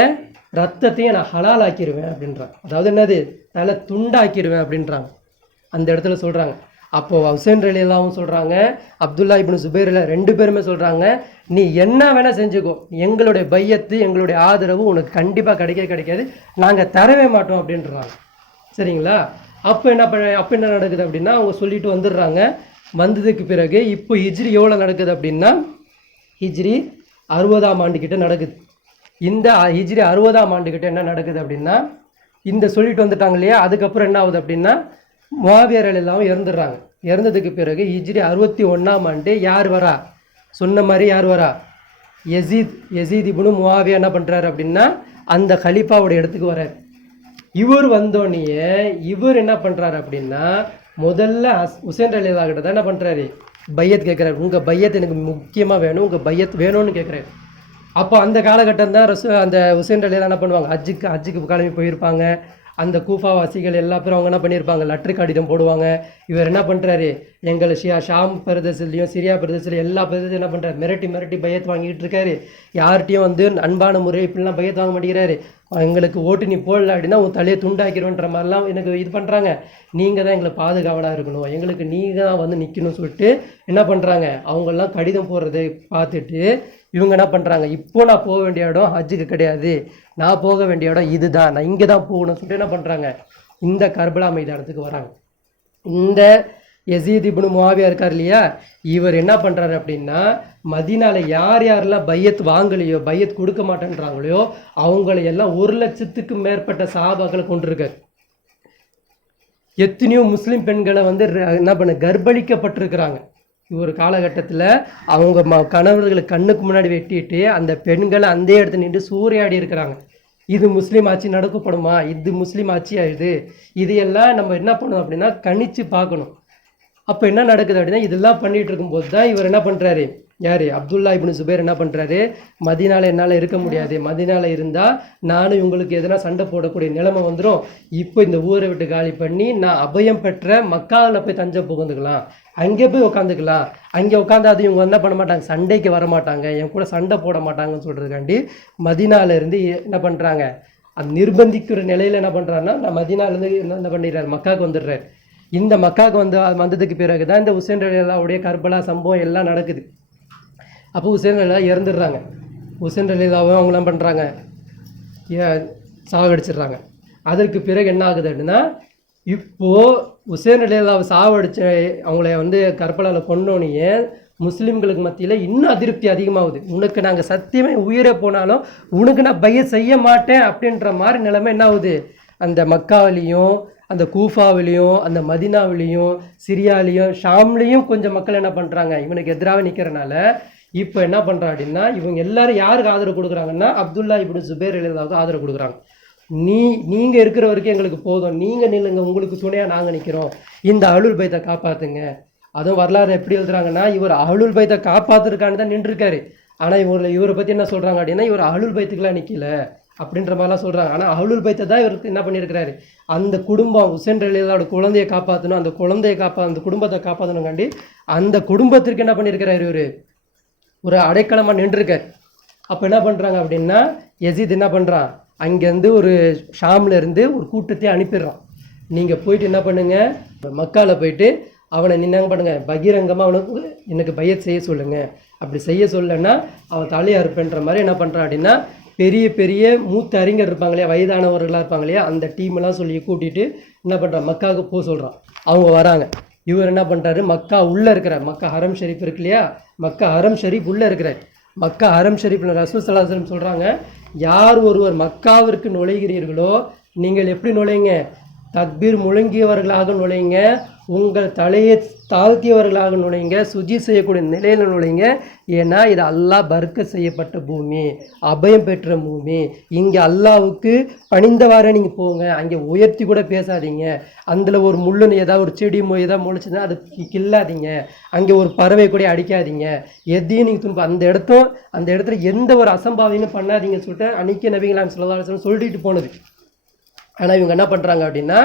ரத்தத்தையும் நான் ஹலால் ஆக்கிடுவேன் அப்படின்றாங்க. அதாவது என்னது, தலை துண்டாக்கிடுவேன் அப்படின்றாங்க அந்த இடத்துல சொல்கிறாங்க. அப்போது ஹுசைன் ரலியல்லாஹு சொல்கிறாங்க, அப்துல்லா இப்னு ஜுபைர் 2 பேருமே சொல்கிறாங்க, நீ என்ன வேணால் செஞ்சுக்கோ, எங்களுடைய பையத்து எங்களுடைய ஆதரவு உனக்கு கண்டிப்பாக கிடைக்காது, நாங்கள் தரவே மாட்டோம் அப்படின்றாங்க. சரிங்களா? அப்போ என்ன நடக்குது அப்படின்னா அவங்க சொல்லிட்டு வந்துடுறாங்க. வந்ததுக்கு பிறகு இப்போ ஹிஜ்ரி எவ்வளோ நடக்குது அப்படின்னா ஹிஜ்ரி 60ஆம் ஆண்டுக்கிட்ட நடக்குது. இந்த ஹிஜ்ரி 60ஆம் ஆண்டுக்கிட்ட என்ன நடக்குது அப்படின்னா இந்த சொல்லிட்டு வந்துட்டாங்க இல்லையா, அதுக்கப்புறம் என்ன ஆகுது அப்படின்னா முஆவியா ரலியல்லாஹு இறந்துடுறாங்க. இறந்ததுக்கு பிறகு ஹிஜ்ரி 61ஆம் ஆண்டு யார் வரா, சொன்ன மாதிரி யார் வரா? யசீத் இப்னு முஆவியா என்ன பண்ணுறாரு அப்படின்னா அந்த கலீஃபாவோட இடத்துக்கு வரார். இவர் வந்தோடனே இவர் என்ன பண்ணுறாரு அப்படின்னா முதல்ல ஹுசைன் ரலியல்லாஹு கிட்ட தான் என்ன பண்ணுறாரு, பையத் கேட்குறாரு. உங்கள் பையத் எனக்கு முக்கியமாக வேணும், உங்கள் பையத் வேணும்னு கேட்குறாரு. அப்போ அந்த காலகட்டம் தான் அந்த ஹுசைன் ரலியல்லாஹு என்ன பண்ணுவாங்க, ஹஜ்ஜுக்கு கிளம்பி போயிருப்பாங்க. அந்த கூஃபாவாசிகள் எல்லா பேரும் அவங்க என்ன பண்ணியிருப்பாங்க, லெட்ரு கடிதம் போடுவாங்க. இவர் என்ன பண்ணுறாரு, எங்கள் ஷாம் பிரதேசத்துலையும் சிரியா பிரதேசத்துலையும் எல்லா பிரதேசத்தையும் என்ன பண்ணுறாரு, மிரட்டி பையத் வாங்கிட்டு இருக்காரு. யார்கிட்டையும் வந்து அன்பான முறை இப்படிலாம் பையத் வாங்க மாட்டேங்கிறாரு. எங்களுக்கு ஓட்டு நீ போடல அப்படின்னா உன் தலையை துண்டாக்கிடுவோன்ற மாதிரிலாம் எனக்கு இது பண்ணுறாங்க. நீங்கள் தான் எங்களை பாதுகாவலாக இருக்கணும், எங்களுக்கு நீங்கள் தான் வந்து நிற்கணும்னு சொல்லிட்டு என்ன பண்ணுறாங்க, அவங்கெல்லாம் கடிதம் போடுறதை பார்த்துட்டு இவங்க என்ன பண்ணுறாங்க, இப்போ நான் போக வேண்டிய இடம் ஹஜ்ஜுக்கு கிடையாது, நான் போக வேண்டிய இடம் இதுதான், நான் இங்கே தான் போகணும்னு சொல்லிட்டு என்ன பண்ணுறாங்க, இந்த கர்பலா மைதானத்துக்கு வராங்க. இந்த யசீத் இப்னு முஆவியா இருக்கார் இல்லையா, இவர் என்ன பண்ணுறாரு அப்படின்னா மதீனால யாரெல்லாம் பையத் வாங்கலையோ, பையத் கொடுக்க மாட்டேன்றாங்களோ அவங்களையெல்லாம் 1,00,000க்கும் மேற்பட்ட சஹாபாக்களை கொண்டிருக்கார். எத்தனையோ முஸ்லீம் பெண்களை வந்து என்ன பண்ண கர்ப்பளிக்கப்பட்டிருக்கிறாங்க. ஒரு காலகட்டத்தில் அவங்க கணவர்களை கண்ணுக்கு முன்னாடி வெட்டிட்டு அந்த பெண்களை அந்த இடத்துல நின்று சூறையாடி இருக்கிறாங்க. இது முஸ்லீம் ஆட்சி நடக்கப்படுமா, இது முஸ்லீம் ஆட்சியா இது எல்லாம் நம்ம என்ன பண்ணணும் அப்படின்னா கணிச்சு பார்க்கணும். அப்போ என்ன நடக்குது அப்படின்னா இதெல்லாம் பண்ணிட்டு இருக்கும்போது தான் இவர் என்ன பண்ணுறாரு, யார் அப்துல்லா இப்னு சுபைர் என்ன பண்ணுறாரு, மதீனால என்னால் இருக்க முடியாது, மதீனால இருந்தால் நானும் இவங்களுக்கு எதனா சண்டை போடக்கூடிய நிலைமை வந்துடும். இப்போ இந்த ஊரை விட்டு காலி பண்ணி நான் அபயம் பெற்ற மக்காவில் போய் தஞ்சம் புகுந்துக்கலாம், அங்கே போய் உட்காந்துக்கலாம். அங்கே உட்காந்து இவங்க என்ன பண்ண மாட்டாங்க, சண்டைக்கு வர மாட்டாங்க, என் கூட சண்டை போட மாட்டாங்கன்னு சொல்கிறதுக்காண்டி மதீனாலேருந்து என்ன பண்ணுறாங்க, அது நிர்பந்திக்கிற நிலையில் என்ன பண்ணுறாருன்னா நான் மதீனாலேருந்து என்ன பண்ணிடுறாரு, மக்காவுக்கு வந்துடுறாரு. இந்த மக்காவுக்கு வந்ததுக்கு பிறகு தான் இந்த ஹுசைன் ரலியல்லாஹுடைய கர்பலா சம்பவம் எல்லாம் நடக்குது. அப்போ ஹுசைன் ரலியல்லாஹு இறந்துடுறாங்க. ஹுசைன் ரலியல்லாஹுவை அவங்க என்ன பண்ணுறாங்க, சாவடிச்சிடுறாங்க. அதற்கு பிறகு என்ன ஆகுது அப்படின்னா இப்போது ஹுசைன் ரலியல்லாஹு சாவடிச்ச அவங்கள வந்து கர்பலாவில் கொண்டோனையே முஸ்லீம்களுக்கு மத்தியில் இன்னும் அதிருப்தி அதிகமாகுது. உனக்கு நாங்கள் சத்தியமே உயிரை போனாலும் உனக்கு நான் பையத் செய்ய மாட்டேன் அப்படின்ற மாதிரி நிலைமை என்ன ஆகுது, அந்த மக்காவிலையும் அந்த கூஃபாவிலையும் அந்த மதினாவிலையும் சிரியாலையும் ஷாம்லேயும் கொஞ்சம் மக்கள் என்ன பண்ணுறாங்க, இவனுக்கு எதிராக நிற்கிறனால இப்போ என்ன பண்ணுறான் அப்படின்னா இவங்க எல்லாரும் யாருக்கு ஆதரவு கொடுக்குறாங்கன்னா அப்துல்லா இப்னு சுபைர் ரலியல்லாஹுக்கு ஆதரவு கொடுக்குறாங்க. நீங்கள் இருக்கிற வரைக்கும் எங்களுக்கு போதும், நீங்கள் நில்லுங்க, உங்களுக்கு துணையாக நாங்கள் நிற்கிறோம், இந்த அஹ்லுல் பைத்தை காப்பாற்றுங்க. அதுவும் வரலாறு எப்படி எழுதுறாங்கன்னா இவர் அஹ்லுல் பைத்தை காப்பாற்றுறதுக்கான தான் நின்றுருக்காரு. ஆனால் இவரை பற்றி என்ன சொல்கிறாங்க அப்படின்னா இவர் அஹ்லுல் பைத்துக்கெலாம் நிற்கல அப்படின்ற மாதிரிலாம் சொல்கிறாங்க. ஆனால் அஹ்லுல் பைத்தை தான் இவருக்கு என்ன பண்ணியிருக்கிறாரு, அந்த குடும்பம் ஹுசைன் ரலியல்லாஹுவோட குழந்தையை காப்பாற்றணும், அந்த குடும்பத்தை காப்பாற்றணுங்காண்டி அந்த குடும்பத்திற்கு என்ன பண்ணியிருக்கிறாரு, இவர் ஒரு அடைக்கலமாக நின்றுருக்கார். அப்போ என்ன பண்ணுறாங்க அப்படின்னா யசீத் என்ன பண்ணுறான், அங்கேருந்து ஒரு ஷாம்லேருந்து ஒரு கூட்டத்தை அனுப்பிடுறான். நீங்கள் போயிட்டு என்ன பண்ணுங்கள், மக்காவில் போயிட்டு அவனை நின்னாங்க பண்ணுங்கள், பகிரங்கமாக அவனுக்கு எனக்கு பையத் செய்ய சொல்லுங்கள். அப்படி செய்ய சொல்லலைன்னா அவன் தலையை அறுப்பேன்ற மாதிரி என்ன பண்ணுறான் அப்படின்னா பெரிய பெரிய மூத்த அறிஞர் இருப்பாங்க இல்லையா, வயதானவர்களாக இருப்பாங்க இல்லையா, அந்த டீமெல்லாம் சொல்லி கூட்டிகிட்டு என்ன பண்ணுறான், மக்காவுக்கு போக சொல்கிறான். அவங்க வராங்க. இவர் என்ன பண்ணுறாரு, மக்கா உள்ளே இருக்கிறார், மக்கா ஹரம் ஷெரீஃப் இருக்கு இல்லையா, மக்கா ஹரம் ஷெரீஃப் உள்ளே இருக்கிறார். மக்கா ஹரம் ஷெரீஃபில் ரசூல் ஸல்லல்லாஹு அலைஹி வஸல்லம் சொல்கிறாங்க, யார் ஒருவர் மக்காவிற்கு நுழைகிறீர்களோ நீங்கள் எப்படி நுழைங்க, தக்பீர் முழங்கியவர்களாக நுழைங்க, உங்கள் தலையை தாழ்த்தியவர்களாக நுழைங்க, சுஜி செய்யக்கூடிய நிலையில் நுழைங்க. ஏன்னா இது அல்லாஹ் பர்க்கத் செய்யப்பட்ட பூமி, அபயம் பெற்ற பூமி, இங்கே அல்லாஹ்வுக்கு பணிந்தவாறே நீங்கள் போங்க, அங்கே உயர்த்தி கூட பேசாதீங்க, அதில் ஒரு முள்ளுன்னு ஏதாவது ஒரு செடி ஏதாவது முளைச்சுன்னா அது கில்லாதீங்க, அங்கே ஒரு பறவை கூட அடிக்காதீங்க, எதையும் நீங்கள் அந்த இடத்துல எந்த ஒரு அசம்பாவியும் பண்ணாதீங்கன்னு சொல்லிட்டு அன்னைக்கு நபிகள் ஸல்லல்லாஹு அலைஹி வஸல்லம் சொல்லிட்டு போனது. ஆனால் இவங்க என்ன பண்ணுறாங்க அப்படின்னா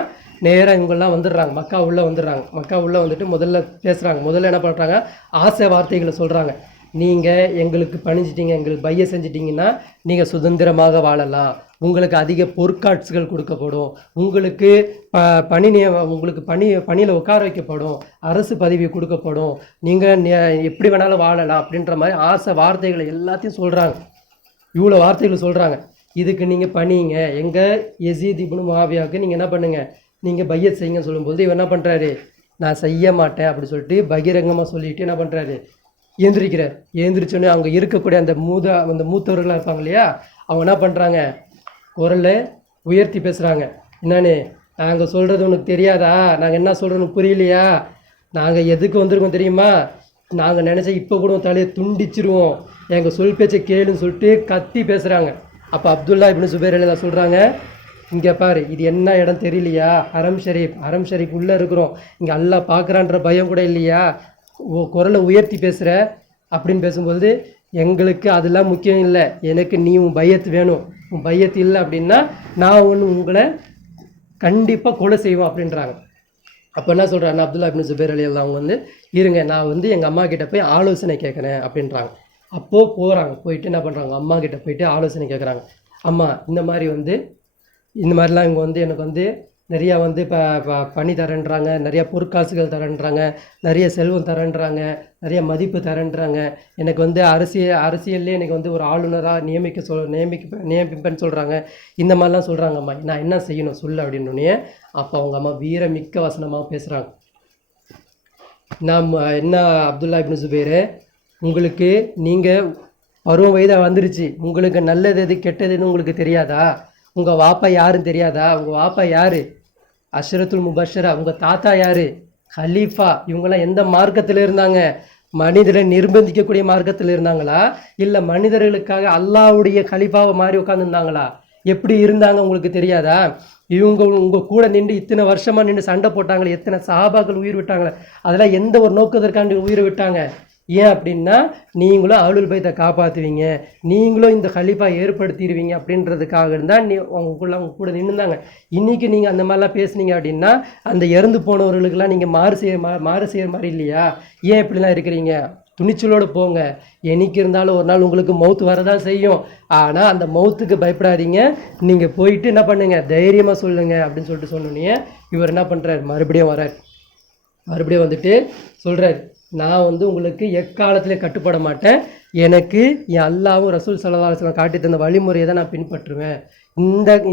நேராக இவங்கெல்லாம் வந்துடுறாங்க, மக்கா உள்ளே வந்துடுறாங்க. மக்கா உள்ளே வந்துட்டு முதல்ல பேசுகிறாங்க. முதல்ல என்ன பண்ணுறாங்க, ஆசை வார்த்தைகளை சொல்கிறாங்க. நீங்கள் எங்களுக்கு பணிஞ்சிட்டிங்க, எங்களுக்கு பைய செஞ்சிட்டிங்கன்னா நீங்கள் சுதந்திரமாக வாழலாம், உங்களுக்கு அதிக பொற்காட்சிகள் கொடுக்கப்படும், உங்களுக்கு உங்களுக்கு பணியில் உட்கார வைக்கப்படும், அரசு பதவி கொடுக்கப்படும், நீங்கள் எப்படி வேணாலும் வாழலாம் அப்படின்ற மாதிரி ஆசை வார்த்தைகளை எல்லாத்தையும் சொல்கிறாங்க. இவ்வளோ வார்த்தைகள் சொல்கிறாங்க. இதுக்கு நீங்கள் பண்ணிங்க, எங்கள் யசீத் இப்னு முஆவியாவுக்கு நீங்கள் என்ன பண்ணுங்கள், நீங்கள் பையத் செய்யுங்க சொல்லும்போது இவர் என்ன பண்ணுறாரு, நான் செய்ய மாட்டேன் அப்படி சொல்லிட்டு பகிரங்கமாக சொல்லிட்டு என்ன பண்ணுறாரு, ஏந்திரிக்கிறார். ஏந்திரிச்சோன்னே அவங்க இருக்கக்கூடிய அந்த மூத்தவர்களாக இருப்பாங்க இல்லையா, அவங்க என்ன பண்ணுறாங்க, குரலை உயர்த்தி பேசுகிறாங்க. என்னன்னு, நாங்கள் சொல்கிறது உனக்கு தெரியாதா, நாங்கள் என்ன சொல்கிறோன்னு புரியலையா, நாங்கள் எதுக்கு வந்திருக்கோம் தெரியுமா, நாங்கள் நினச்சா இப்போ கூட தலையை துண்டிச்சிருவோம், எங்கள் சொல் பேச்சை கேளுன்னு சொல்லிட்டு கத்தி பேசுகிறாங்க. அப்போ அப்துல்லா இப்னு சுபைர் ரலியல்லாஹு சொல்கிறாங்க, இங்கே பாரு, இது என்ன இடம் தெரியலையா, ஹரம் ஷரீஃப் உள்ளே இருக்கிறோம், இங்கே அல்லாஹ் பார்க்குறான்ற பயம் கூட இல்லையா, குரலை உயர்த்தி பேசுகிற அப்படின்னு பேசும்போது, எங்களுக்கு அதெல்லாம் முக்கியம் இல்லை, எனக்கு நீ உன் பையத்து வேணும், உன் பையத்து இல்லை அப்படின்னா நான் உங்களை கண்டிப்பாக கொலை செய்வோம் அப்படின்றாங்க. அப்போ என்ன சொல்கிறாங்க அப்துல்லா இப்னு சுபைர் ரலியல்லாஹு அவங்க வந்து, இருங்க நான் வந்து எங்கள் அம்மா கிட்டே போய் ஆலோசனை கேட்குறேன் அப்படின்றாங்க. அப்போது போகிறாங்க, போயிட்டு என்ன பண்ணுறாங்க, அம்மா கிட்டே போயிட்டு ஆலோசனை கேட்குறாங்க. அம்மா இந்த மாதிரிலாம் இவங்க வந்து எனக்கு வந்து நிறையா வந்து இப்போ பண்ணி தரேன்றாங்க, நிறையா பொற்காசுகள் தரேன்றாங்க, நிறைய செல்வம் தரேன்றாங்க, நிறைய மதிப்பு தரேன்றாங்க, எனக்கு வந்து அரசியல்லே எனக்கு வந்து ஒரு ஆளுநராக நியமிப்பேன்னு சொல்கிறாங்க, இந்த மாதிரிலாம் சொல்கிறாங்கம்மா, நான் என்ன செய்யணும் சொல்லு அப்படின்னோடனே அப்போ அவங்க அம்மா வீரமிக்க வசனமாக பேசுகிறாங்க. என்ன அப்துல்லா இப்னு சுபைர், உங்களுக்கு நீங்கள் பருவம் வயதாக வந்துருச்சு, உங்களுக்கு நல்லது எது கெட்டதுன்னு உங்களுக்கு தெரியாதா, உங்கள் வாப்பா யாருன்னு தெரியாதா, உங்கள் வாப்பா யார், அஷ்ரத்துல் முபஷரா, உங்கள் தாத்தா யார், ஹலீஃபா, இவங்கெல்லாம் எந்த மார்க்கத்தில் இருந்தாங்க, மனிதரை நிர்பந்திக்கக்கூடிய மார்க்கத்தில் இருந்தாங்களா, இல்லை மனிதர்களுக்காக அல்லாஹ்வுடைய கலீஃபாவை மாதிரி உட்காந்துருந்தாங்களா, எப்படி இருந்தாங்க உங்களுக்கு தெரியாதா, இவங்க உங்கள் கூட நின்று இத்தனை வருஷமாக நின்று சண்டை போட்டாங்களே, எத்தனை சஹாபாக்கள் உயிர் விட்டாங்களே, அதெல்லாம் எந்த ஒரு நோக்கத்திற்காண்டி உயிர் விட்டாங்க, ஏன் அப்படின்னா நீங்களும் அஹ்லுல் பைத்தை காப்பாற்றுவீங்க, நீங்களும் இந்த கலீஃபா ஏற்படுத்திடுவீங்க அப்படின்றதுக்காக இருந்தால் அவங்க கூட நின்றுந்தாங்க. இன்றைக்கி நீங்கள் அந்த மாதிரிலாம் பேசுனீங்க அப்படின்னா அந்த இறந்து போனவர்களுக்கெல்லாம் நீங்கள் மாறு செய்கிற மாதிரி இல்லையா, ஏன் இப்படிலாம் இருக்கிறீங்க, துணிச்சலோடு போங்க, என்னைக்கு இருந்தாலும் ஒரு நாள் உங்களுக்கு மவுத்து வரதான் செய்யும், ஆனால் அந்த மவுத்துக்கு பயப்படாதீங்க, நீங்கள் போயிட்டு என்ன பண்ணுங்கள், தைரியமாக சொல்லுங்கள் அப்படின்னு சொல்லிட்டு சொன்னோன்னே இவர் என்ன பண்ணுறாரு, மறுபடியும் வந்துட்டு சொல்கிறார், நான் வந்து உங்களுக்கு எக்காலத்திலே கட்டுப்பட மாட்டேன், எனக்கு என் அல்லாவும் ரசூல் ஸல்லல்லாஹு அலைஹி வஸல்லம் காட்டி தந்த வழிமுறையை தான் நான் பின்பற்றுவேன்,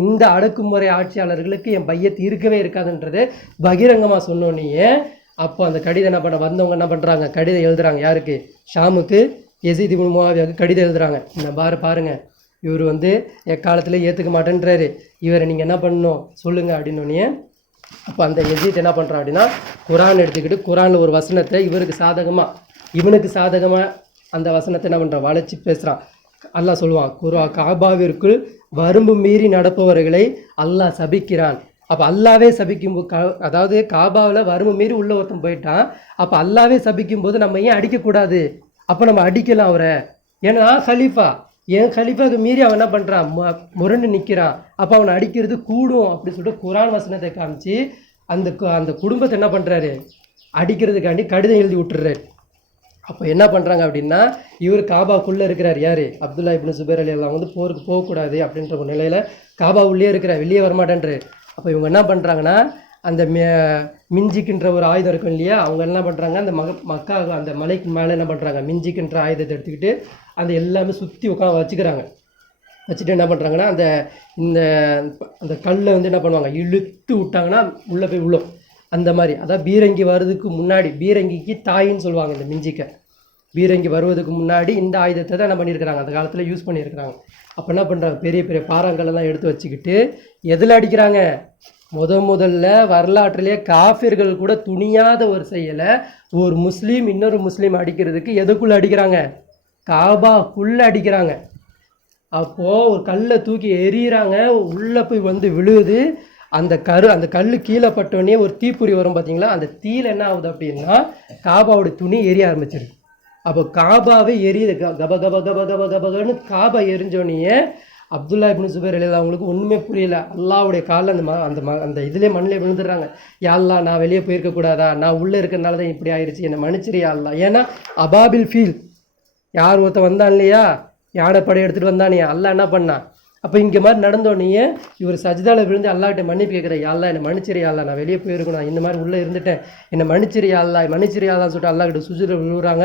இந்த அடக்குமுறை ஆட்சியாளர்களுக்கு என் பையத்து இருக்கவே இருக்காதுன்றது பகிரங்கமாக சொன்னோன்னே அப்போ அந்த கடிதம் வந்தவங்க என்ன பண்ணுறாங்க, கடிதம் எழுதுகிறாங்க, யாருக்கு, ஷாமுக்கு யஸீத் இப்னு முஆவியாவுக்கு கடிதம் எழுதுகிறாங்க. இந்த பாருங்கள், இவர் வந்து எக்காலத்தில் ஏற்றுக்க மாட்டேன்றாரு, இவரை நீங்கள் என்ன பண்ணணும் சொல்லுங்கள் அப்படின்னோடனே அப்போ அந்த யஸீத் என்ன பண்ணுறான் அப்படின்னா குரான் எடுத்துக்கிட்டு குரானில் ஒரு வசனத்தை இவனுக்கு சாதகமாக அந்த வசனத்தை என்ன பண்ணுறான், வளைச்சி பேசுகிறான். அல்லாஹ் சொல்லுவான், காபாவிற்குள் வரம்பு மீறி நடப்பவர்களை அல்லாஹ் சபிக்கிறான். அப்போ அல்லாவே சபிக்கும் அதாவது காபாவில் வரம்பு மீறி உள்ள ஒருத்தன் போயிட்டான், அப்போ அல்லாவே சபிக்கும் போது நம்ம ஏன் அடிக்கக்கூடாது, அப்போ நம்ம அடிக்கலாம் அவரை, ஏன்னா கலீஃபாவுக்கு மீறி அவன் என்ன பண்ணுறான், முரண்டு நிற்கிறான், அப்போ அவனை அடிக்கிறது கூடும் அப்படின்னு சொல்லிட்டு குரான் வசனத்தை காமிச்சு அந்த குடும்பத்தை என்ன பண்ணுறாரு, அடிக்கிறதுக்காண்டி கடிதம் எழுதி விட்டுறாரு. அப்போ என்ன பண்ணுறாங்க அப்படின்னா இவர் காபாக்குள்ளே இருக்கிறார், யார், அப்துல்லா இப்னு சுபைர் ரலியல்லாஹு வந்து போருக்கு போகக்கூடாது அப்படின்ற ஒரு நிலையில் காபா உள்ளே இருக்கிறார், வெளியே வரமாட்டேன்றார். அப்போ இவங்க என்ன பண்ணுறாங்கன்னா அந்த மிஞ்சிக்கின்ற ஒரு ஆயுதம் இருக்கும் இல்லையா, அவங்க என்ன பண்ணுறாங்க, அந்த மக்கா அந்த மலைக்கு மேலே என்ன பண்ணுறாங்க, மிஞ்சிக்கின்ற ஆயுதத்தை எடுத்துக்கிட்டு அந்த எல்லாமே சுற்றி உட்காந்து வச்சுட்டு என்ன பண்ணுறாங்கன்னா அந்த கல்லை வந்து என்ன பண்ணுவாங்க, இழுத்து விட்டாங்கன்னா உள்ளே போய் விழும், அந்த மாதிரி. அதாவது பீரங்கி வர்றதுக்கு முன்னாடி, பீரங்கிக்கு தாயின்னு சொல்லுவாங்க இந்த மிஞ்சிக்க, பீரங்கி வருவதுக்கு முன்னாடி இந்த ஆயுதத்தை தான் என்ன பண்ணியிருக்கிறாங்க, அந்த காலத்தில் யூஸ் பண்ணியிருக்கிறாங்க. அப்போ என்ன பண்ணுறாங்க, பெரிய பெரிய பாறாங்கல்லாம் எடுத்து வச்சுக்கிட்டு எதில் அடிக்கிறாங்க, முதல்ல வரலாற்றிலே காஃபிர்கள் கூட துணியாத ஒரு செயலை ஒரு முஸ்லீம் இன்னொரு முஸ்லீம் அடிக்கிறதுக்கு எதுக்குள்ளே அடிக்கிறாங்க, காபாக்குள்ளே அடிக்கிறாங்க. அப்போது ஒரு கல்லை தூக்கி எறிகிறாங்க, உள்ளே போய் வந்து விழுகுது, அந்த கல் கீழே பட்டோடனே ஒரு தீப்பொறி வரும் பார்த்தீங்களா, அந்த தீயில் என்ன ஆகுது அப்படின்னா காபாவோட துணி எரிய ஆரம்பிச்சிருக்கு. அப்போ காபாவே எரியுது, கப கப கப கப கபகன்னு காபா எரிஞ்சோடனே அப்துல்லா இப்னு சுபைர் ரலியல்லாஹு அவங்களுக்கு ஒன்றுமே புரியல, அல்லாஹ்வுடைய காலில் அந்த இதிலே மண்ணிலே விழுந்துடுறாங்க. யா அல்லாஹ், நான் வெளியே போயிருக்கக்கூடாதா, நான் உள்ளே இருக்கிறனால தான் இப்படி ஆயிடுச்சு, என்னை மன்னிச்சிரு யா அல்லாஹ். ஏன்னா அபாபில் ஃபீல், யார் ஒருத்தன் வந்தான் இல்லையா, யானை படை எடுத்துகிட்டு வந்தானே, அல்லாஹ் என்ன பண்ணான், அப்போ இங்கே மாதிரி நடந்தோடனே இவர் சஜிதாவில் விழுந்து அல்லாஹ்கிட்ட மன்னிப்பு கேட்குறேன், யா அல்லாஹ் என்னை மன்னிச்சிரு யா அல்லாஹ், நான் வெளியே போயிருக்கணும், இந்த மாதிரி உள்ளே இருந்துட்டேன், என்னை மன்னிச்சிரு யா அல்லாஹ்னு சொல்லிட்டு அல்லாஹ்கிட்ட சுஜூதில் விழுவுறாங்க.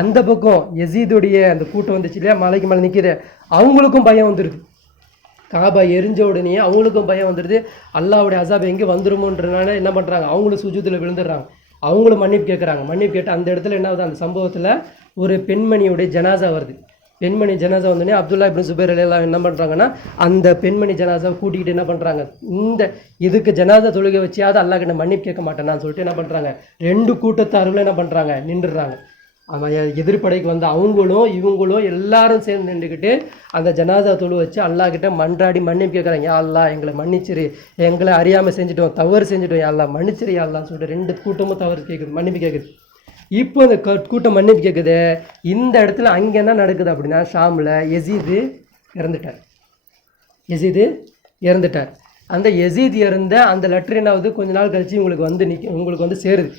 அந்த பக்கம் யஸீதுடைய அந்த கூட்டம் வந்துச்சு இல்லையா, மலைக்கு மேலே நிற்கிது, அவங்களுக்கும் பயம் வந்துடுது, காபா எரிஞ்ச உடனே அவங்களுக்கும் பயம் வந்துடுது, அல்லாஹ்வுடைய அஸாப் எங்கே வந்துருமோன்றனால என்ன பண்ணுறாங்க, அவங்களும் சுஜூதில் விழுந்துடுறாங்க, அவங்களும் மன்னிப்பு கேட்குறாங்க. மன்னிப்பு கேட்டு அந்த இடத்துல என்ன ஆகுது, அந்த சம்பவத்தில் ஒரு பெண்மணியுடைய ஜனாசா வருது. பெண்மணி ஜனாசா வந்தோடனே அப்துல்லா இப்னு சுபைர் ரலியல்லாஹு என்ன பண்ணுறாங்கன்னா அந்த பெண்மணி ஜனாசாவை கூட்டிகிட்டு என்ன பண்ணுறாங்க, இதுக்கு ஜனாசா தொழுகை வச்சியாவது அல்லாஹ்கிட்ட மன்னிப்பு கேட்க மாட்டேனான்னு சொல்லிட்டு என்ன பண்ணுறாங்க, ரெண்டு கூட்டத்தார்களும் என்ன பண்ணுறாங்க, எதிர்ப்படைக்கு வந்த அவங்களும் இவங்களும் எல்லாரும் சேர்ந்து நின்றுக்கிட்டு அந்த ஜனாதா தொழு வச்சு அல்லாஹ் கிட்ட மன்றாடி மன்னிப்பு கேட்குறாங்க. யா அல்லாஹ் எங்களை மன்னிச்சிரு, எங்களை அறியாமல் செஞ்சுட்டோம், தவறு செஞ்சுட்டோம், யா அல்லாஹ் மன்னிச்சிரு யா அல்லாஹ்னு சொல்லிட்டு 2 கூட்டமும் தவறு கேட்குது, மன்னிப்பு கேட்குது. இப்போ இந்த கூட்டம் மன்னிப்பு கேட்குது. இந்த இடத்துல அங்கே என்ன நடக்குது அப்படின்னா, ஷாமில் யசீது இறந்துட்டார். அந்த யசீத் இறந்த அந்த லெட்டர் என்னாவது கொஞ்ச நாள் கழிச்சு உங்களுக்கு வந்து சேருது.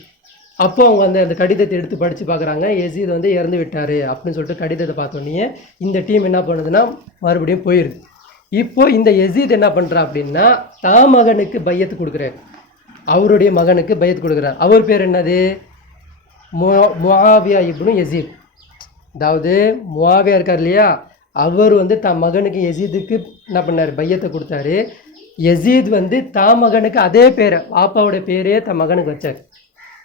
அப்போ அவங்க அந்த கடிதத்தை எடுத்து படித்து பார்க்குறாங்க, யசீத் வந்து இறந்து விட்டார் அப்படின்னு சொல்லிட்டு கடிதத்தை பார்த்தோன்னே இந்த டீம் என்ன பண்ணுதுன்னா மறுபடியும் போயிடுது. இப்போது இந்த யசீத் என்ன பண்ணுறா அப்படின்னா தான் மகனுக்கு பையத்து கொடுக்குறாரு, அவருடைய மகனுக்கு பையத்து கொடுக்குறார். அவர் பேர் என்னது? முஆவியா இப்னு யசீத். அதாவது முஆவியா இருக்கார் இல்லையா, அவர் வந்து தான் மகனுக்கு யசீதுக்கு என்ன பண்ணார்? பையத்தை கொடுத்தாரு. யசீத் வந்து தான் மகனுக்கு அதே பேரை, பாப்பாவோட பேரே தன் மகனுக்கு வச்சார்.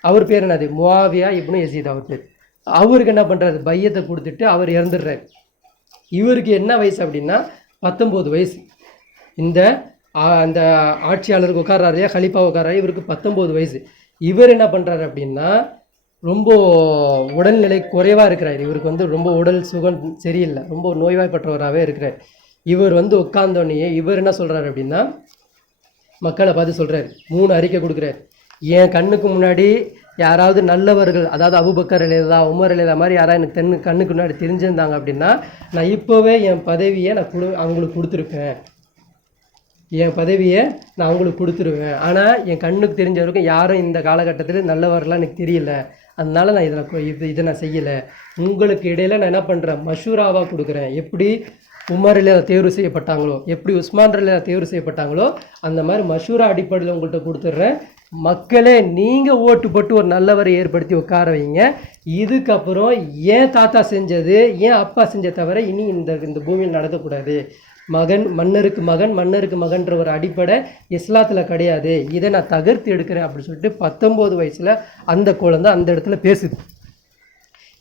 அவர் பேர் என்னது? முஆவியா இப்னு யசீத் அவர் பேர். அவருக்கு என்ன பண்ணுறாரு? பையத்தை கொடுத்துட்டு அவர் இறந்துடுறாரு. இவருக்கு என்ன வயசு அப்படின்னா 19 வயசு. அந்த ஆட்சியாளருக்கு உட்கார்றாரு இல்லையா, கலிஃபா உட்கார்றாரு, இவருக்கு 19 வயசு. இவர் என்ன பண்ணுறாரு அப்படின்னா ரொம்ப உடல்நிலை குறைவாக இருக்கிறார். இவருக்கு வந்து ரொம்ப உடல் சுகம் சரியில்லை, ரொம்ப நோய்வாய்ப்பட்டவராகவே இருக்கிறார். இவர் வந்து உட்கார்ந்தோடனே இவர் என்ன சொல்கிறார் அப்படின்னா மக்களை பார்த்து சொல்கிறார், 3 அறிக்கை கொடுக்குறாரு. என் கண்ணுக்கு முன்னாடி யாராவது நல்லவர்கள், அதாவது அபூபக்கர் ரலியல்லாஹு அன்ஹு, உமர் ரலியல்லாஹு அன்ஹு மாதிரி யாராவது எனக்கு கண்ணுக்கு முன்னாடி தெரிஞ்சிருந்தாங்க அப்படின்னா நான் இப்போவே என் பதவியை அவங்களுக்கு கொடுத்துருப்பேன். அவங்களுக்கு கொடுத்துருவேன். ஆனால் என் கண்ணுக்கு தெரிஞ்ச வரைக்கும் யாரும் இந்த காலகட்டத்தில் நல்லவர்களாக எனக்கு தெரியல, அதனால நான் இதை நான் செய்யலை. உங்களுக்கு இடையில் நான் என்ன பண்ணுறேன்? மஷூராவாக கொடுக்குறேன். எப்படி உமர் ரலியல்லாஹு தேர்வு செய்யப்பட்டாங்களோ, எப்படி உஸ்மான் ரலியல்லாஹு தேர்வு செய்யப்பட்டாங்களோ, அந்த மாதிரி மஷூரா அடிப்படையில் உங்கள்கிட்ட கொடுத்துட்றேன். மக்களே நீங்கள் ஓட்டு போட்டு ஒரு நல்லவரை ஏற்படுத்தி உட்கார வைங்க. இதுக்கப்புறம் ஏன் தாத்தா செஞ்சது, ஏன் அப்பா செஞ்ச தவிர இனி இந்த பூமியில் நடக்கக்கூடாது. மன்னருக்கு மகன்ற ஒரு அடிப்படை இஸ்லாத்தில் கிடையாது. இதை நான் தகர்த்து எடுக்கிறேன் அப்படின்னு சொல்லிட்டு 19 வயசில் அந்த குழந்தை அந்த இடத்துல பேசுது.